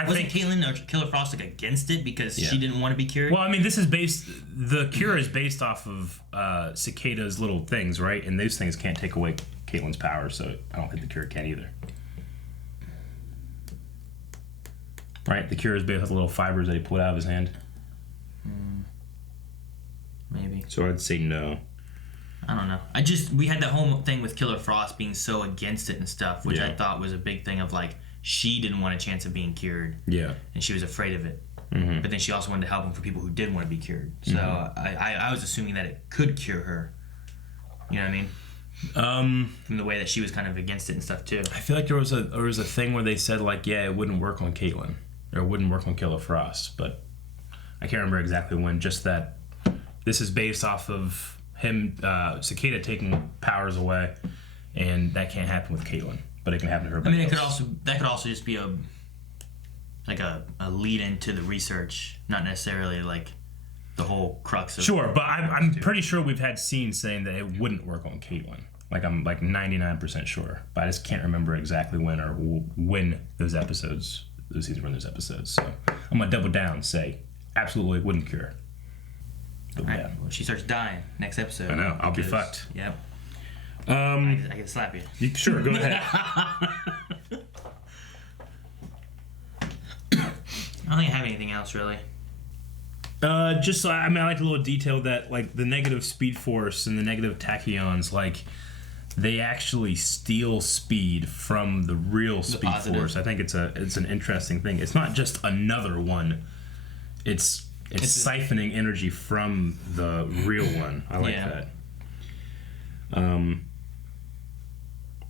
think Caitlin or Killer Frost like against it because she didn't want to be cured? Well, I mean, the cure is based off of Cicada's little things, right? And those things can't take away Caitlin's power, so I don't think the cure can either. Right? The cure is based off the little fibers that he pulled out of his hand. Maybe. So I'd say no. I don't know. We had that whole thing with Killer Frost being so against it and stuff, which I thought was a big thing of like, she didn't want a chance of being cured. Yeah. And she was afraid of it. Mm-hmm. But then she also wanted to help him for people who did want to be cured. So I was assuming that it could cure her. You know what I mean? From the way that she was kind of against it and stuff too. I feel like there was a thing where they said like, yeah, it wouldn't work on Caitlin. Or it wouldn't work on Killer Frost. But I can't remember exactly when, just that this is based off of him, Cicada taking powers away, and that can't happen with Caitlin, but it can happen to her. I mean, that could also just be a lead into the research, not necessarily like the whole crux of. Sure, but I'm pretty sure we've had scenes saying that it wouldn't work on Caitlin. Like I'm like 99% sure, but I just can't remember exactly when or when those seasons were in those episodes. So I'm gonna double down and say absolutely wouldn't cure. But right. Well, she starts dying next episode. I know. I'll be fucked. Yep. I can slap you. Sure, go ahead. I don't think I have anything else really. I like a little detail that like the negative speed force and the negative tachyons, like they actually steal speed from the real speed force. I think it's an interesting thing. It's not just another one. It's siphoning energy from the real one. I like that.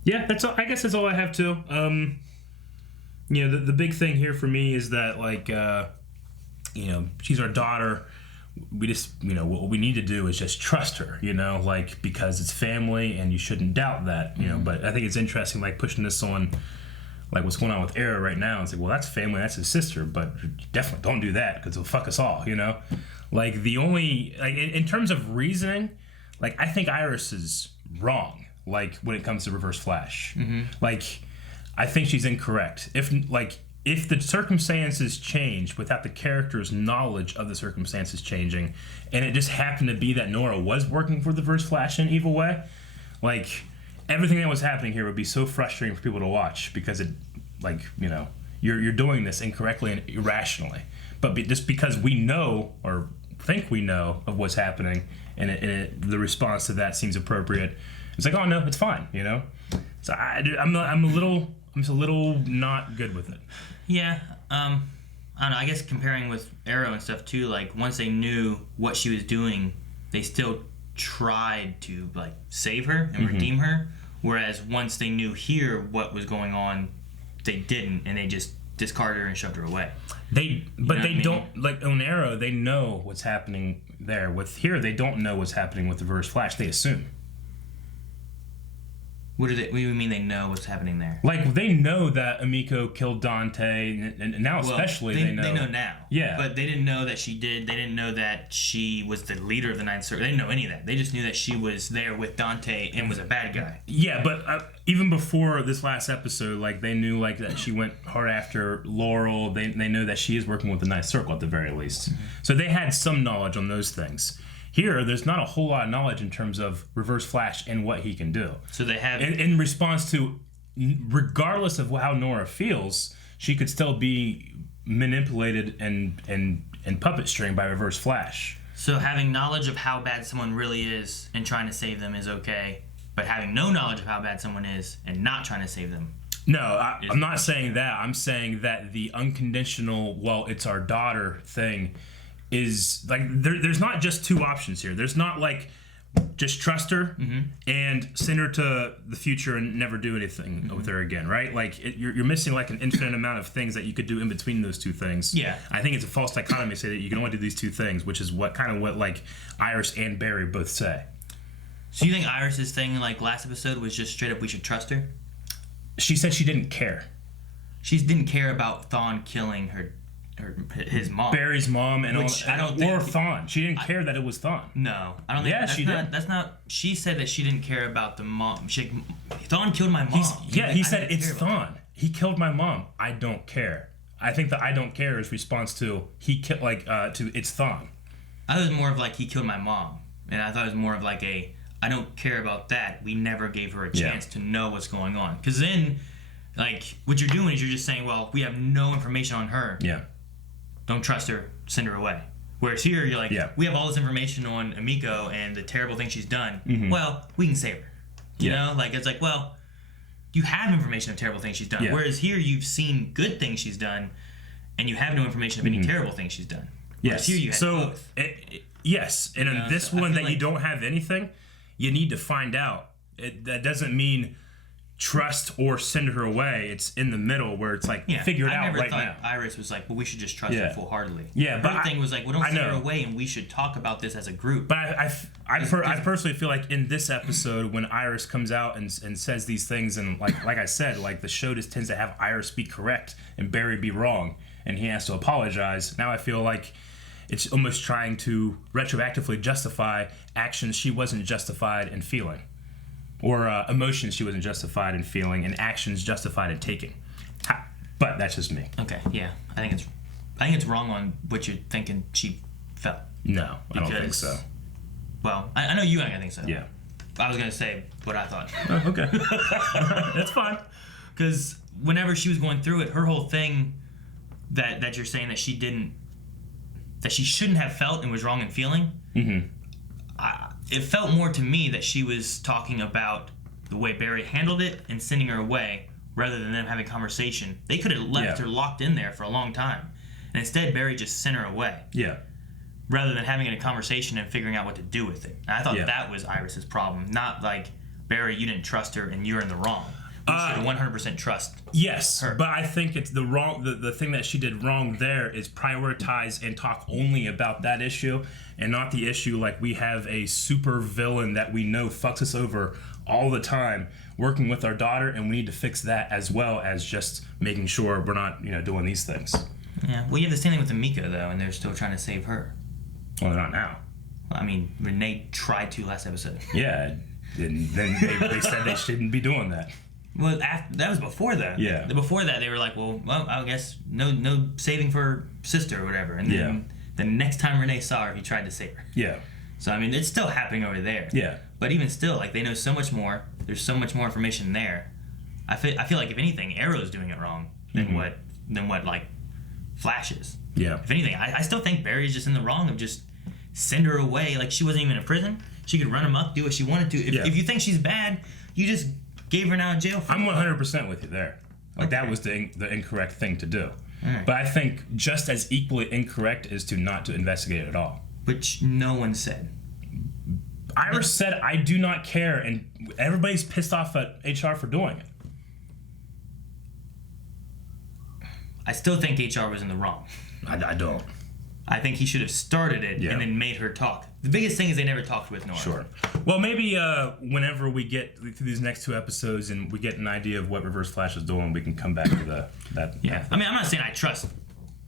Yeah, that's all. I guess that's all I have too. The big thing here for me is that like, she's our daughter. we just, what we need to do is just trust her, like, because it's family and you shouldn't doubt that, But I think it's interesting, like, pushing this on, like, what's going on with Arrow right now. It's like, well, that's family, that's his sister, but definitely don't do that because it'll fuck us all, Like, the only, like, in terms of reasoning, like, I think Iris is wrong, like, when it comes to Reverse Flash. Like, I think she's incorrect. If the circumstances change without the character's knowledge of the circumstances changing, and it just happened to be that Nora was working for the Reverse Flash in an evil way, like, everything that was happening here would be so frustrating for people to watch because it, like, you're doing this incorrectly and irrationally. But just because we know or think we know of what's happening and the response to that seems appropriate, it's like, oh no, it's fine, So I'm just a little not good with it. Yeah, I don't know. I guess comparing with Arrow and stuff too, like once they knew what she was doing, they still tried to like save her and redeem her. Whereas once they knew here what was going on, they didn't, and they just discarded her and shoved her away. They don't, like on Arrow, they know what's happening there. With here, they don't know what's happening with the Reverse Flash. They assume. What do you mean they know what's happening there? Like, they know that Emiko killed Dante, and now especially they know. They know now. Yeah. But they didn't know that she did. They didn't know that she was the leader of the Ninth Circle. They didn't know any of that. They just knew that she was there with Dante and was a bad guy. Yeah, but even before this last episode, like, they knew, like, that she went hard after Laurel. They know that she is working with the Ninth Circle at the very least. So they had some knowledge on those things. Here, there's not a whole lot of knowledge in terms of Reverse Flash and what he can do. So they have... In response to, regardless of how Nora feels, she could still be manipulated and puppet string by Reverse Flash. So having knowledge of how bad someone really is and trying to save them is okay, but having no knowledge of how bad someone is and not trying to save them... No, I'm not saying that. I'm saying that the unconditional, well, it's our daughter thing... is like there's not just two options here. There's not like just trust her and send her to the future and never do anything with her again, right? Like you're missing like an infinite amount of things that you could do in between those two things. Yeah, I think it's a false dichotomy to say that you can only do these two things, which is what like Iris and Barry both say. So you think Iris's thing like last episode was just straight up we should trust her? She said she didn't care. She didn't care about Thawne killing his mom, Barry's mom, and which all, I don't think, or Thawne. She didn't care that it was Thawne. No, I don't think. Yeah, she did. That's not. She said that she didn't care about the mom. Thawne killed my mom. He said it's Thawne. He killed my mom. I don't care. I think the I don't care is response to to it's Thawne. I thought it was more of like he killed my mom, and I thought it was more of like I don't care about that. We never gave her a chance to know what's going on, because then, like, what you're doing is you're just saying, well, we have no information on her. Yeah. Don't trust her, send her away. Whereas here, you're like, we have all this information on Emiko and the terrible thing she's done. Well, we can save her. You know? Like, it's like, well, you have information of terrible things she's done. Yeah. Whereas here, you've seen good things she's done, and you have no information of any terrible things she's done. Whereas here, you had both. Yes, and in this one that you don't have anything, you need to find out. That doesn't mean trust or send her away. It's in the middle where it's like figure it out right now. I never thought Iris was like, well, we should just trust her full-heartedly. Yeah, but her thing was like, well, don't send her away, and we should talk about this as a group. But I personally feel like in this episode, when Iris comes out and says these things, and like I said, like the show just tends to have Iris be correct and Barry be wrong, and he has to apologize. Now I feel like it's almost trying to retroactively justify actions she wasn't justified in feeling. Or emotions she wasn't justified in feeling, and actions justified in taking. But that's just me. Okay, yeah, I think it's wrong on what you're thinking she felt. No, I don't think so. Well, I know you and I think so. Yeah. I was gonna say what I thought. Oh, okay. That's fine. Because whenever she was going through it, her whole thing that you're saying that she shouldn't have felt and was wrong in feeling. It felt more to me that she was talking about the way Barry handled it and sending her away rather than them having a conversation. They could have left her locked in there for a long time. And instead, Barry just sent her away. Yeah. Rather than having a conversation and figuring out what to do with it. And I thought that was Iris's problem. Not like, Barry, you didn't trust her and you're in the wrong. You should 100% trust. Yes, her. but I think it's the wrong. The thing that she did wrong there is prioritize and talk only about that issue and not the issue like we have a super villain that we know fucks us over all the time working with our daughter, and we need to fix that as well as just making sure we're not doing these things. Yeah, well, you have the same thing with Amika though, and they're still trying to save her. Well, they're not now. Well, I mean, Renee tried to last episode. Yeah, and then they said they shouldn't be doing that. Well, that was before that. Yeah. Before that, they were like, well, I guess no saving for her sister or whatever. And then the next time Renee saw her, he tried to save her. Yeah. So, I mean, it's still happening over there. Yeah. But even still, like, they know so much more. There's so much more information there. I feel like, if anything, Arrow's doing it wrong than what like, Flash is. Yeah. If anything, I still think Barry's just in the wrong of just send her away. Like, she wasn't even in prison. She could run amok, do what she wanted to. If you think she's bad, you just gave her now in jail. I'm 100% with you there. Like, that was the incorrect thing to do. Right. But I think just as equally incorrect is to not to investigate it at all. Which no one said. Iris said, I do not care, and everybody's pissed off at HR for doing it. I still think HR was in the wrong. I don't. I think he should have started it and then made her talk. The biggest thing is they never talked with Nora. Sure. Well, maybe whenever we get through these next 2 episodes and we get an idea of what Reverse Flash is doing, we can come back to that. Yeah. I mean, I'm not saying I trust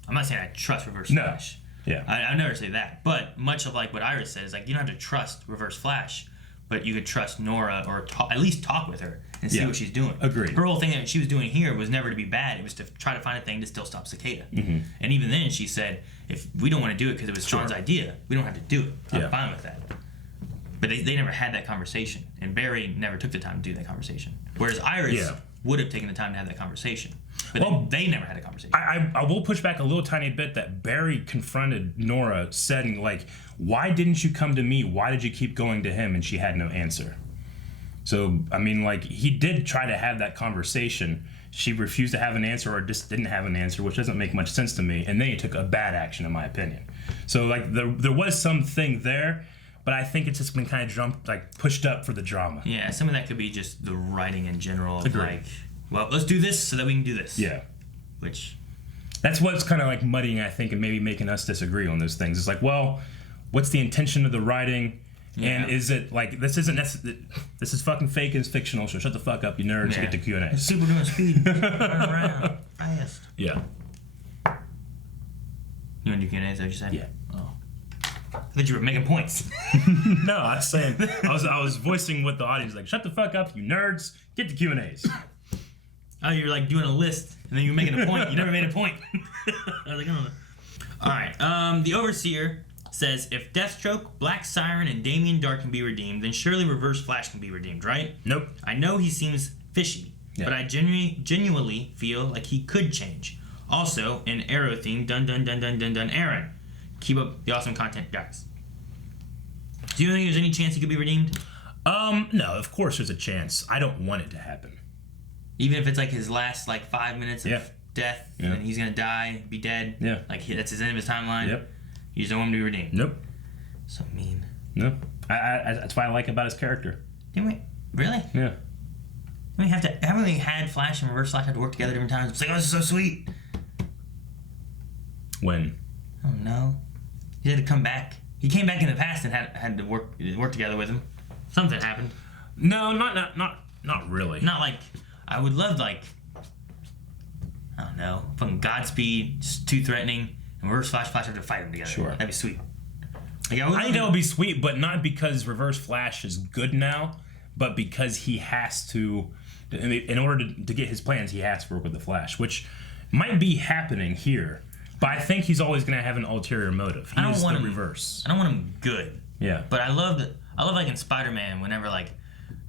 Reverse Flash. Yeah. I never say that. But much of like what Iris says, like, you don't have to trust Reverse Flash, but you could trust Nora or at least talk with her and see what she's doing. Agreed. Her whole thing that she was doing here was never to be bad. It was to try to find a thing to still stop Cicada. Mm-hmm. And even then, she said, if we don't want to do it because it was Sean's idea, we don't have to do it. I'm fine with that. But they never had that conversation. And Barry never took the time to do that conversation. Whereas Iris would have taken the time to have that conversation. But they never had a conversation. I will push back a little tiny bit that Barry confronted Nora, saying, like, why didn't you come to me? Why did you keep going to him? And she had no answer. So, I mean, like, he did try to have that conversation. She refused to have an answer or just didn't have an answer, which doesn't make much sense to me. And then he took a bad action, in my opinion. So, like, there was something there, but I think it's just been kind of pushed up for the drama. Yeah, some of that could be just the writing in general. Of like, well, let's do this so that we can do this. Yeah. Which... That's what's kind of like muddying, I think, and maybe making us disagree on those things. It's like, well, what's the intention of the writing? Yeah. And is it like, this is fucking fake and it's fictional, so shut the fuck up, you nerds, and get to Q&A. Super doing speed. Run around fast. Yeah. You want to do Q&A, is that what you said? Yeah. Oh. I thought you were making points. No, I was saying, I was voicing with the audience, like, shut the fuck up, you nerds, get to Q&As. Oh, you're like doing a list, and then you're making a point. You never made a point. I was like, I don't know. All right. The Overseer says, if Deathstroke, Black Siren, and Damien Dark can be redeemed, then surely Reverse Flash can be redeemed, right? Nope. I know he seems fishy, but I genuinely feel like he could change. Also, an Arrow theme, dun dun dun dun dun dun. Aaron, keep up the awesome content, guys. Do you think there's any chance he could be redeemed? No, of course there's a chance. I don't want it to happen. Even if it's like his last 5 minutes of death, and he's gonna die, be dead. Yeah. Like that's his end of his timeline. Yep. You just don't want him to be redeemed. Nope. So mean. No. That's what I like about his character. Didn't we? Really? Yeah. Haven't we had Flash and Reverse Flash have to work together different times? It's like, oh, this is so sweet. When? I don't know. He had to come back. He came back in the past and had to work together with him. Something happened. No, not really. Not like I would love I don't know, fucking Godspeed, just too threatening, and Reverse Flash have to fight them together. Sure. That'd be sweet. I think that would be sweet, but not because Reverse Flash is good now, but because he has to, in order to get his plans, he has to work with the Flash, which might be happening here. But I think he's always going to have an ulterior motive. He is the reverse. I don't want him good. Yeah. But I love like in Spider-Man, whenever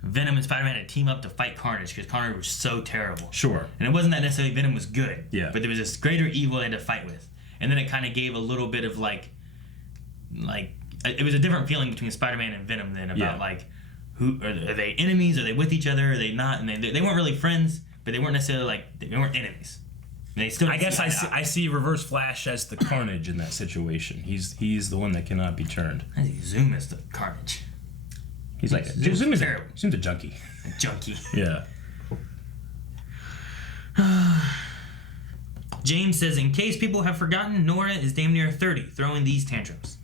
Venom and Spider-Man had to team up to fight Carnage because Carnage was so terrible. Sure. And it wasn't that necessarily Venom was good. Yeah. But there was this greater evil they had to fight with. And then it kind of gave a little bit of it was a different feeling between Spider-Man and Venom then about who are they enemies? Are they with each other? Are they not? And they weren't really friends, but they weren't necessarily they weren't enemies. They still. I guess I see Reverse Flash as the Carnage in that situation. He's the one that cannot be turned. I see Zoom as the Carnage. He's like Zoom is terrible. Zoom's a junkie. A junkie. Yeah. James says, in case people have forgotten, Nora is damn near 30, throwing these tantrums.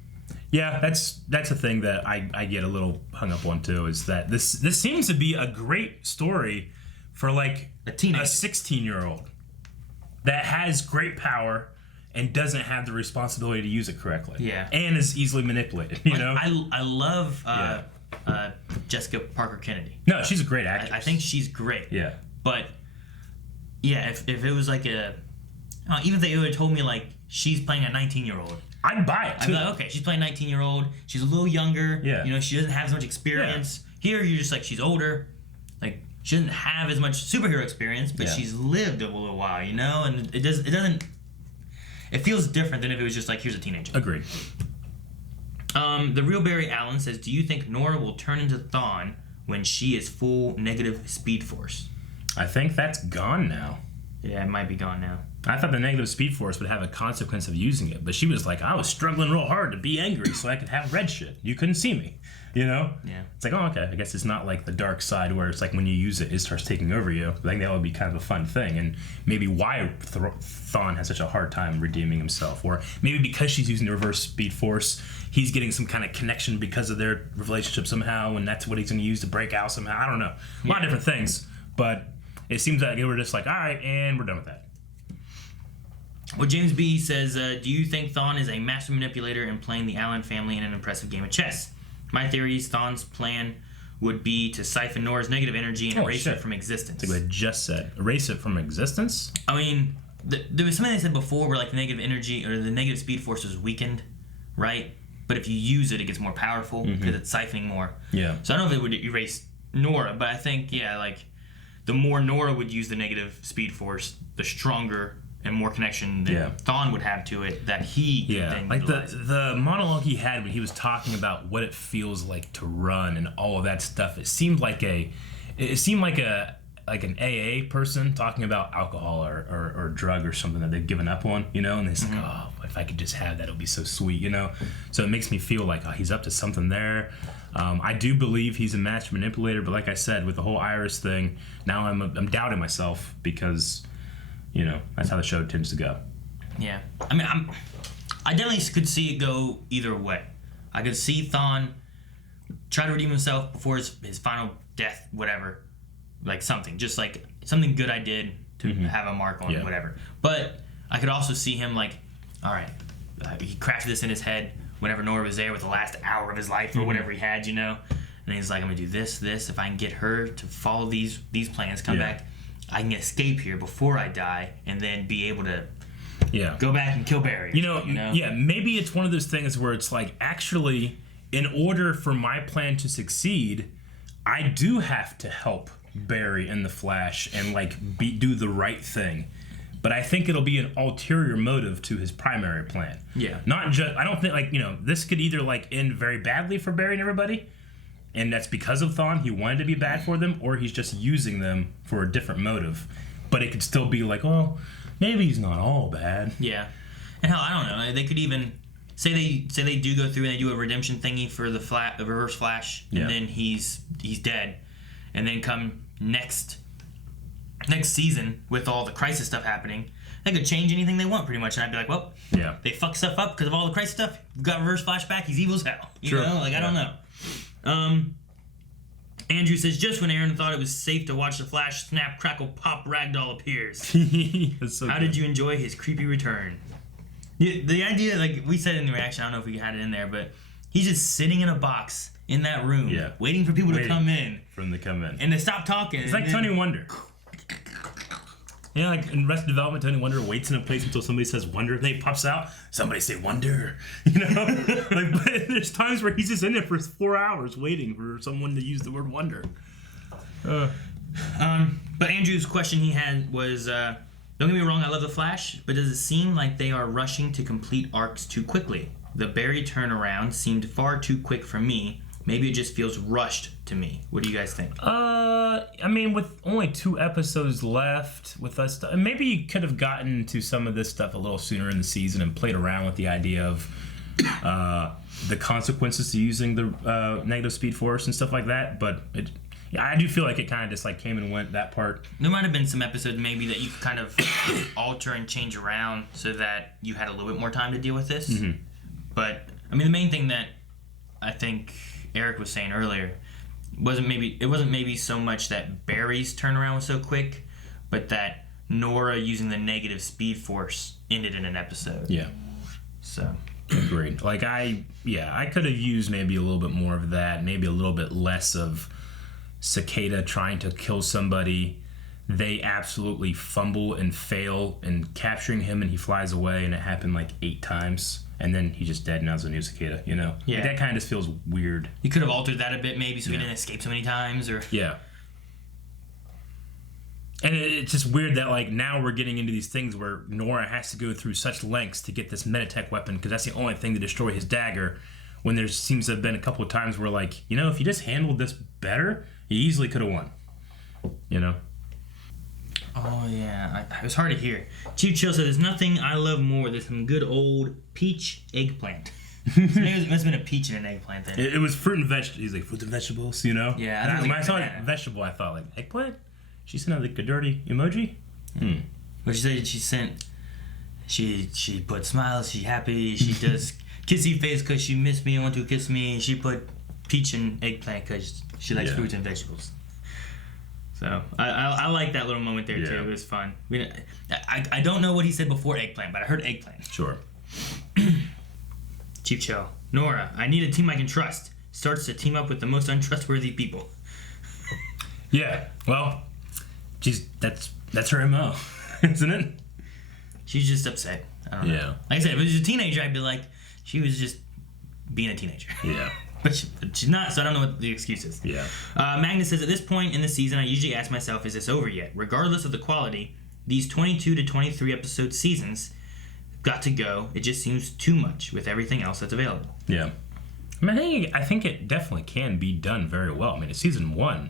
Yeah, that's a thing that I get a little hung up on too. Is that this seems to be a great story for like a 16-year-old that has great power and doesn't have the responsibility to use it correctly. Yeah, and is easily manipulated. You know, I love Jessica Parker Kennedy. No, she's a great actress. I think she's great. Yeah, but yeah, if it was like even if they would have told me like she's playing a 19-year-old. I'd buy it too. I'd be like, okay, she's playing 19-year-old. She's a little younger. Yeah. You know, she doesn't have as much experience. Yeah. Here, you're just like, she's older. Like, she doesn't have as much superhero experience, but she's lived a little while, you know? And it doesn't... It feels different than if it was just like, here's a teenager. Agreed. The real Barry Allen says, do you think Nora will turn into Thawne when she is full negative speed force? I think that's gone now. Yeah, it might be gone now. I thought the negative speed force would have a consequence of using it, but she was like, I was struggling real hard to be angry so I could have red shit. You couldn't see me, you know? Yeah. It's like, oh, okay. I guess it's not like the dark side where it's like when you use it, it starts taking over you. I think that would be kind of a fun thing, and maybe why Thawne has such a hard time redeeming himself, or maybe because she's using the reverse speed force, he's getting some kind of connection because of their relationship somehow, and that's what he's going to use to break out somehow. I don't know. A lot of different things, but it seems like they were just like, all right, and we're done with that. Well, James B. says, do you think Thawne is a master manipulator and playing the Allen family in an impressive game of chess? My theory is Thawne's plan would be to siphon Nora's negative energy and erase it from existence. That's what I just said. Erase it from existence? I mean, there was something I said before where like the negative energy or the negative speed force was weakened, right? But if you use it, it gets more powerful because it's siphoning more. Yeah. So I don't know if it would erase Nora, but I think, yeah, like the more Nora would use the negative speed force, the stronger and more connection than Thawne would have to it that he could then like utilize. the monologue he had when he was talking about what it feels like to run and all of that stuff, it seemed like an AA person talking about alcohol or drug or something that they've given up on, you know, and it's like, oh, if I could just have that, it would be so sweet, you know. So it makes me feel like, oh, he's up to something there. I do believe he's a master manipulator, but like I said, with the whole Iris thing, now I'm doubting myself because, you know, that's how the show tends to go. Yeah, I mean, I definitely could see it go either way. I could see Thawne try to redeem himself before his final death, whatever, like something good I did to have a mark on whatever. But I could also see him like, all right, he crafted this in his head whenever Nora was there with the last hour of his life or whatever he had, you know, and he's like, I'm gonna do this. If I can get her to follow these plans, come back, I can escape here before I die, and then be able to go back and kill Barry. You know, maybe it's one of those things where it's like, actually, in order for my plan to succeed, I do have to help Barry and the Flash and like do the right thing. But I think it'll be an ulterior motive to his primary plan. Yeah. Not just, I don't think, like, you know, this could either like end very badly for Barry and everybody, and that's because of Thawne, he wanted to be bad for them, or he's just using them for a different motive. But it could still be like, well, maybe he's not all bad. Yeah. And hell, I don't know. They could even say they do go through and they do a redemption thingy for the Reverse Flash, and then he's dead, and then come next season with all the Crisis stuff happening, they could change anything they want pretty much, and I'd be like, well, they fuck stuff up because of all the Crisis stuff. We've got Reverse Flash back. He's evil as hell. You know, like I don't know. Andrew says, just when Aaron thought it was safe to watch the Flash snap, crackle, pop, ragdoll appears. So How did you enjoy his creepy return? The idea, like we said in the reaction, I don't know if we had it in there, but he's just sitting in a box in that room, waiting for people to come in. And to stop talking. It's like Tony Wonder. You know, like in Arrested Development, Tony Wonder waits in a place until somebody says Wonder, and then he pops out. Somebody say Wonder. You know? Like, but there's times where he's just in there for 4 hours waiting for someone to use the word Wonder. But Andrew's question he had was, don't get me wrong, I love The Flash, but does it seem like they are rushing to complete arcs too quickly? The Barry turnaround seemed far too quick for me. Maybe it just feels rushed to me. What do you guys think? I mean, with only 2 episodes left with us, maybe you could have gotten to some of this stuff a little sooner in the season and played around with the idea of the consequences to using the negative speed force and stuff like that. But Yeah, I do feel like it kind of just like came and went, that part. There might have been some episodes maybe that you could kind of alter and change around so that you had a little bit more time to deal with this. Mm-hmm. But I mean, the main thing that I think Eric was saying earlier wasn't maybe so much that Barry's turnaround was so quick, but that Nora using the negative speed force ended in an episode. Yeah. So. Agreed. Like I could have used maybe a little bit more of that, maybe a little bit less of Cicada trying to kill somebody. They absolutely fumble and fail in capturing him, and he flies away, and it happened like 8 times, and then he's just dead, and now it's a new Cicada, you know? Yeah. Like, that kind of just feels weird. You could have altered that a bit maybe so he didn't escape so many times, or... Yeah. And it's just weird that, like, now we're getting into these things where Nora has to go through such lengths to get this Meditech weapon, because that's the only thing to destroy his dagger, when there seems to have been a couple of times where, like, you know, if you just handled this better, you easily could have won. You know? Oh, yeah. It was hard to hear. Chief Chill said, there's nothing I love more than some good old peach eggplant. So maybe it must have been a peach and an eggplant then. It was fruit and vegetables. He's like, fruit and vegetables, you know? Yeah. And when I saw vegetable, I thought, like, eggplant? She sent out like a dirty emoji? But she said she put smiles, she happy, she does kissy face because she missed me and want to kiss me. She put peach and eggplant because she likes fruits and vegetables. So I like that little moment there too. It was fun. I don't know what he said before eggplant, but I heard eggplant. Sure. Chief Cho. Nora, I need a team I can trust. Starts to team up with the most untrustworthy people. Yeah, well, that's her MO, isn't it? She's just upset. I don't know. Yeah. Like I said, if it was a teenager, I'd be like, she was just being a teenager. Yeah. But she's not, so I don't know what the excuse is. Yeah. Magnus says, at this point in the season, I usually ask myself, is this over yet? Regardless of the quality, these 22 to 23 episode seasons got to go. It just seems too much with everything else that's available. Yeah. I think it definitely can be done very well. I mean, season 1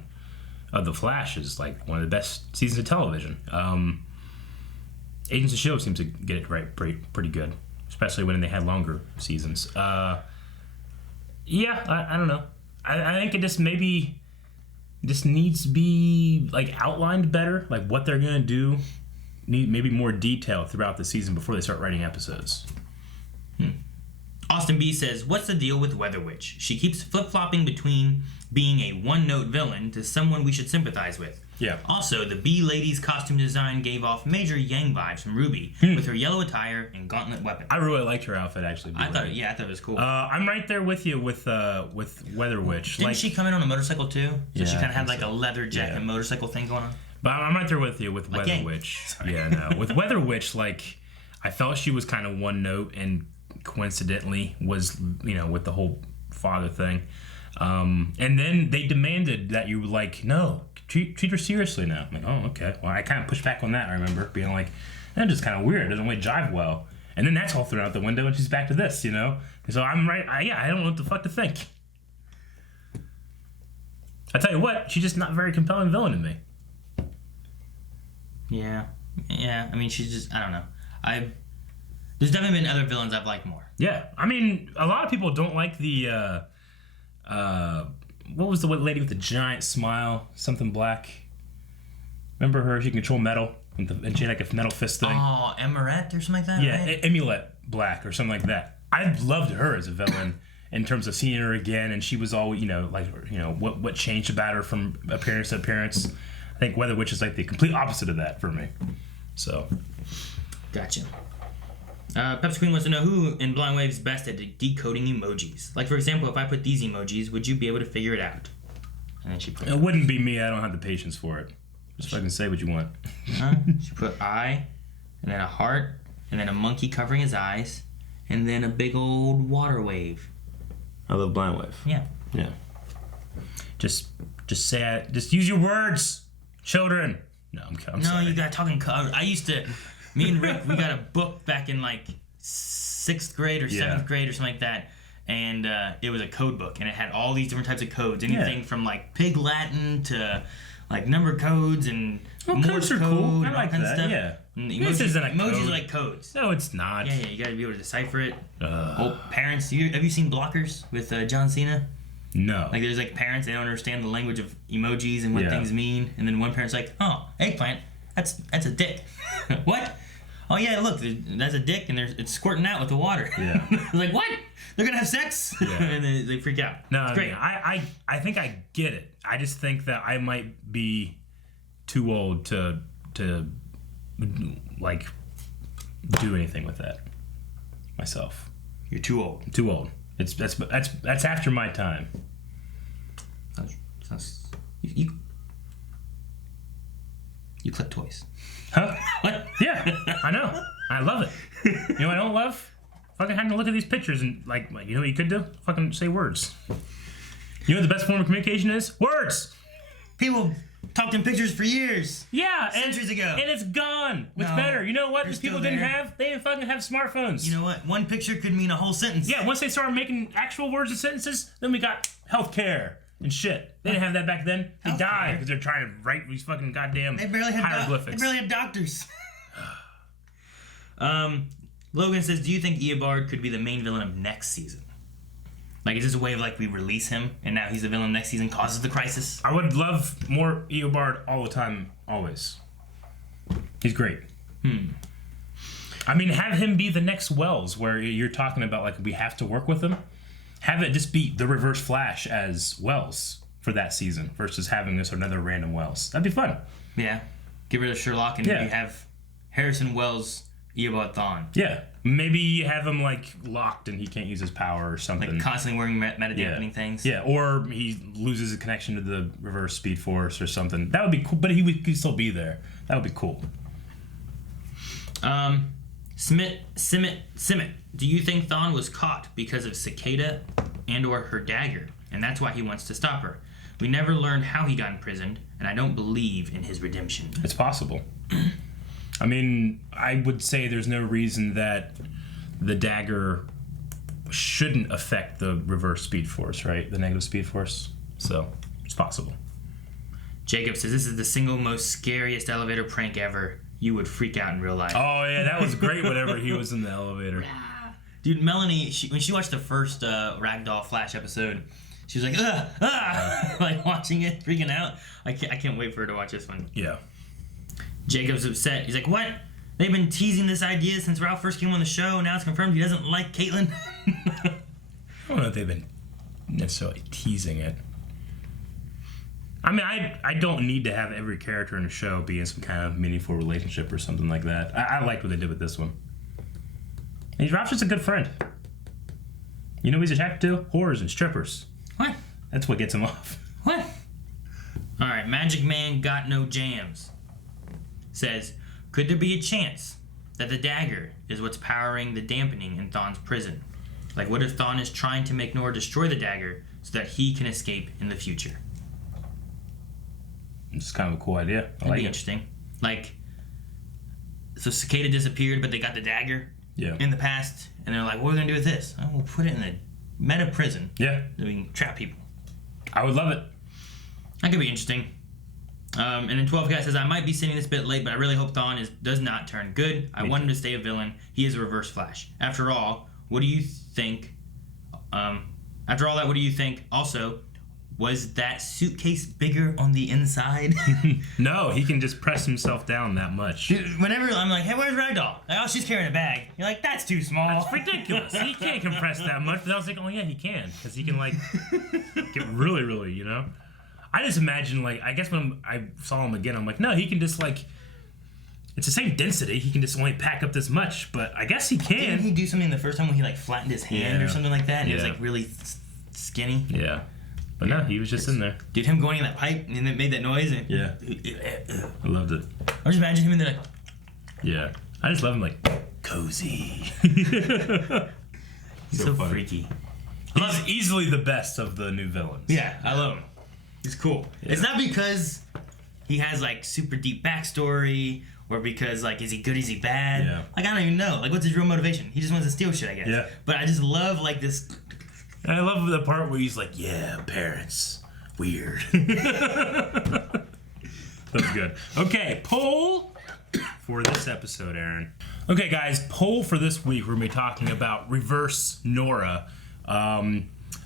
of The Flash is like one of the best seasons of television. Agents of S.H.I.E.L.D. seems to get it right pretty good, especially when they had longer seasons. Yeah, I don't know. I think it just maybe just needs to be like outlined better, like what they're gonna do. Need maybe more detail throughout the season before they start writing episodes. Austin B says, what's the deal with Weather Witch? She keeps flip-flopping between being a one-note villain to someone we should sympathize with. Yeah. Also, the Bee Lady's costume design gave off major Yang vibes from Ruby with her yellow attire and gauntlet weapon. I really liked her outfit, actually. I thought it was cool. I'm right there with you with Weather Witch. Didn't she come in on a motorcycle too? So yeah, she kind of had like a leather jacket motorcycle thing going on. But I'm right there with you with like Weather Witch. Sorry. Yeah, no. With Weather Witch, like, I felt she was kind of one note and coincidentally was, you know, with the whole father thing. And then they demanded that you like, no, treat her seriously now. I'm like, oh, okay. Well, I kind of pushed back on that, I remember, being like, that's just kind of weird. It doesn't really jive well. And then that's all thrown out the window and she's back to this, you know? So I'm right. I don't know what the fuck to think. I tell you what, she's just not a very compelling villain to me. Yeah. I mean, she's just, I don't know. There's definitely been other villains I've liked more. Yeah. I mean, a lot of people don't like the, what was the lady with the giant smile? Something black. Remember her? She can control metal. And she had like a metal fist thing. Oh, Marietta or something like that? Yeah, right? Amulet Black or something like that. I loved her as a villain in terms of seeing her again, and she was all, you know, like, you know, what changed about her from appearance to appearance. I think Weather Witch is like the complete opposite of that for me. So. Gotcha. Pepsi Queen wants to know who in Blind Wave's best at decoding emojis. Like, for example, if I put these emojis, would you be able to figure it out? And then she put it wouldn't be me. I don't have the patience for it. Just fucking say what you want. She put eye, and then a heart, and then a monkey covering his eyes, and then a big old water wave. I love Blind Wave. Yeah. Yeah. Just say it. Just use your words, children. No, I'm sorry. You got talking color. I used to. Me and Rick, we got a book back in like 6th grade or 7th grade or something like that, and it was a code book, and it had all these different types of codes, anything from like Pig Latin to like number codes and Morse code cool. and all kinds of stuff. Yeah. Emojis are like codes. No, it's not. Yeah, you got to be able to decipher it. Parents, have you seen Blockers with John Cena? No. Like there's like parents, they don't understand the language of emojis and what things mean, and then one parent's like, oh, eggplant, that's a dick. What? Oh yeah, look, that's a dick, and it's squirting out with the water. Yeah. Like what? They're gonna have sex? Yeah. And they freak out. No, it's great. I think I get it. I just think that I might be too old to like do anything with that myself. You're too old. Too old. That's after my time. You clip toys. Huh? What? Yeah, I know. I love it. You know what I don't love? Fucking having to look at these pictures and like you know what you could do? Fucking say words. You know what the best form of communication is? Words. People talked in pictures for years. Yeah, centuries ago. And it's gone. What's better? You know what these people didn't have? They didn't fucking have smartphones. You know what? One picture could mean a whole sentence. Yeah, once they started making actual words and sentences, then we got healthcare and shit. They didn't have that back then. They died because they're trying to write these fucking goddamn hieroglyphics. They barely had doctors. Logan says, do you think Eobard could be the main villain of next season? Like, is this a way of, like, we release him, and now he's the villain next season, causes the crisis? I would love more Eobard all the time, always. He's great. I mean, have him be the next Wells, where you're talking about, like, we have to work with him. Have it just be the Reverse Flash as Wells for that season, versus having this another random Wells. That'd be fun. Yeah. Get rid of Sherlock, and maybe have Harrison Wells, Eobard Thawne. Yeah. Maybe you have him, like, locked and he can't use his power or something. Like, constantly wearing meta-dampening things. Yeah, or he loses a connection to the reverse Speed Force or something. That would be cool, but he could still be there. That would be cool. Simmet. Do you think Thawne was caught because of Cicada and or her dagger, and that's why he wants to stop her? We never learned how he got imprisoned, and I don't believe in his redemption. It's possible. I mean, I would say there's no reason that the dagger shouldn't affect the reverse Speed Force, right? The negative Speed Force. So, it's possible. Jacob says, this is the single most scariest elevator prank ever. You would freak out in real life. Oh, yeah, that was great whenever he was in the elevator. Dude, Melanie, when she watched the first Ragdoll Flash episode, she was like, like watching it, freaking out. I can't wait for her to watch this one. Yeah. Jacob's upset. He's like, what? They've been teasing this idea since Ralph first came on the show, and now it's confirmed he doesn't like Caitlin. I don't know if they've been necessarily teasing it. I mean, I don't need to have every character in the show be in some kind of meaningful relationship or something like that. I liked what they did with this one. And Ralph's just a good friend. You know what he's attracted to? Whores and strippers. What? That's what gets him off. What? Alright, Magic Man Got No Jams says, could there be a chance that the dagger is what's powering the dampening in Thawne's prison? Like, what if Thawne is trying to make Nora destroy the dagger so that he can escape in the future? It's kind of a cool idea. That'd be interesting. Like, so Cicada disappeared, but they got the dagger in the past, and they're like, what are we going to do with this? Oh, we'll put it in the meta prison. Yeah. So we can trap people. I would love it. That could be interesting. And then 12 Guy says, I might be sending this bit late, but I really hope Thawne does not turn good. I want him to stay a villain. He is a Reverse Flash. After all, what do you think? After all that, what do you think? Also, was that suitcase bigger on the inside? No, he can just press himself down that much. Dude, whenever I'm like, hey, where's Ragdoll? Like, oh, she's carrying a bag. You're like, that's too small. That's ridiculous. He can't compress that much. But I was like, oh yeah, he can. Because he can, like, get really, really, you know? I just imagine, like, I guess when I saw him again, I'm like, no, he can just, like, it's the same density. He can just only pack up this much, but I guess he can. Didn't he do something the first time when he, like, flattened his hand or something like that? And he was, like, really skinny? Yeah. But no, he was just in there. Dude, him going in that pipe and then made that noise. And yeah. I loved it. I just imagine him in there, like... Yeah. I just love him, like, cozy. He's so freaky. He's easily the best of the new villains. Yeah, I love him. He's cool. Yeah. It's not because he has, like, super deep backstory or because, like, is he good, is he bad? Yeah. Like, I don't even know. Like, what's his real motivation? He just wants to steal shit, I guess. Yeah. But I just love, like, this... And I love the part where he's like, yeah, parents. Weird. That was good. Okay, poll for this episode, Aaron. Okay, guys, poll for this week. We're going to be talking about Reverse Nora.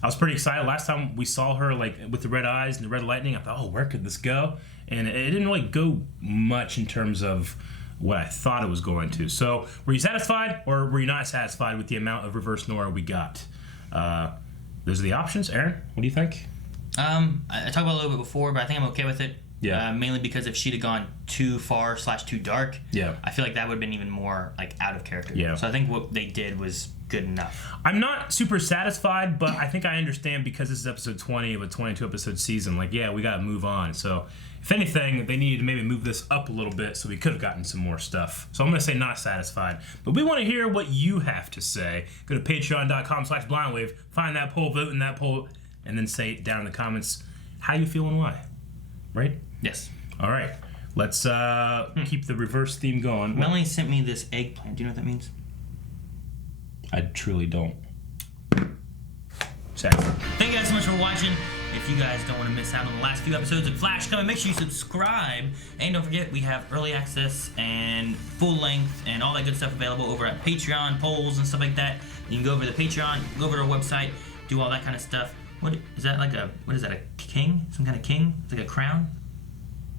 I was pretty excited. Last time we saw her like with the red eyes and the red lightning, I thought, oh, where could this go? And it didn't really go much in terms of what I thought it was going to. So were you satisfied or were you not satisfied with the amount of reverse Nora we got? Those are the options. Aaron, what do you think? I talked about it a little bit before, but I think I'm okay with it. Yeah. Mainly because if she'd have gone too far / too dark, yeah, I feel like that would have been even more like out of character. Yeah. So I think what they did was good enough. I'm not super satisfied, but I think I understand because this is episode 20 of a 22 episode season. Like, yeah, we got to move on. So if anything, they needed to maybe move this up a little bit so we could have gotten some more stuff. So I'm going to say not satisfied. But we want to hear what you have to say. Go to patreon.com/blindwave, find that poll, vote in that poll, and then say down in the comments how you feel and why. Right? Yes. All right. Let's keep the reverse theme going. Melanie sent me this eggplant. Do you know what that means? I truly don't. Sad. Thank you guys so much for watching. If you guys don't want to miss out on the last few episodes of Flash coming, make sure you subscribe. And don't forget, we have early access and full length and all that good stuff available over at Patreon, polls and stuff like that. You can go over to Patreon, go over to our website, do all that kind of stuff. What is that like a, what is that, a king? Some kind of king? It's like a crown?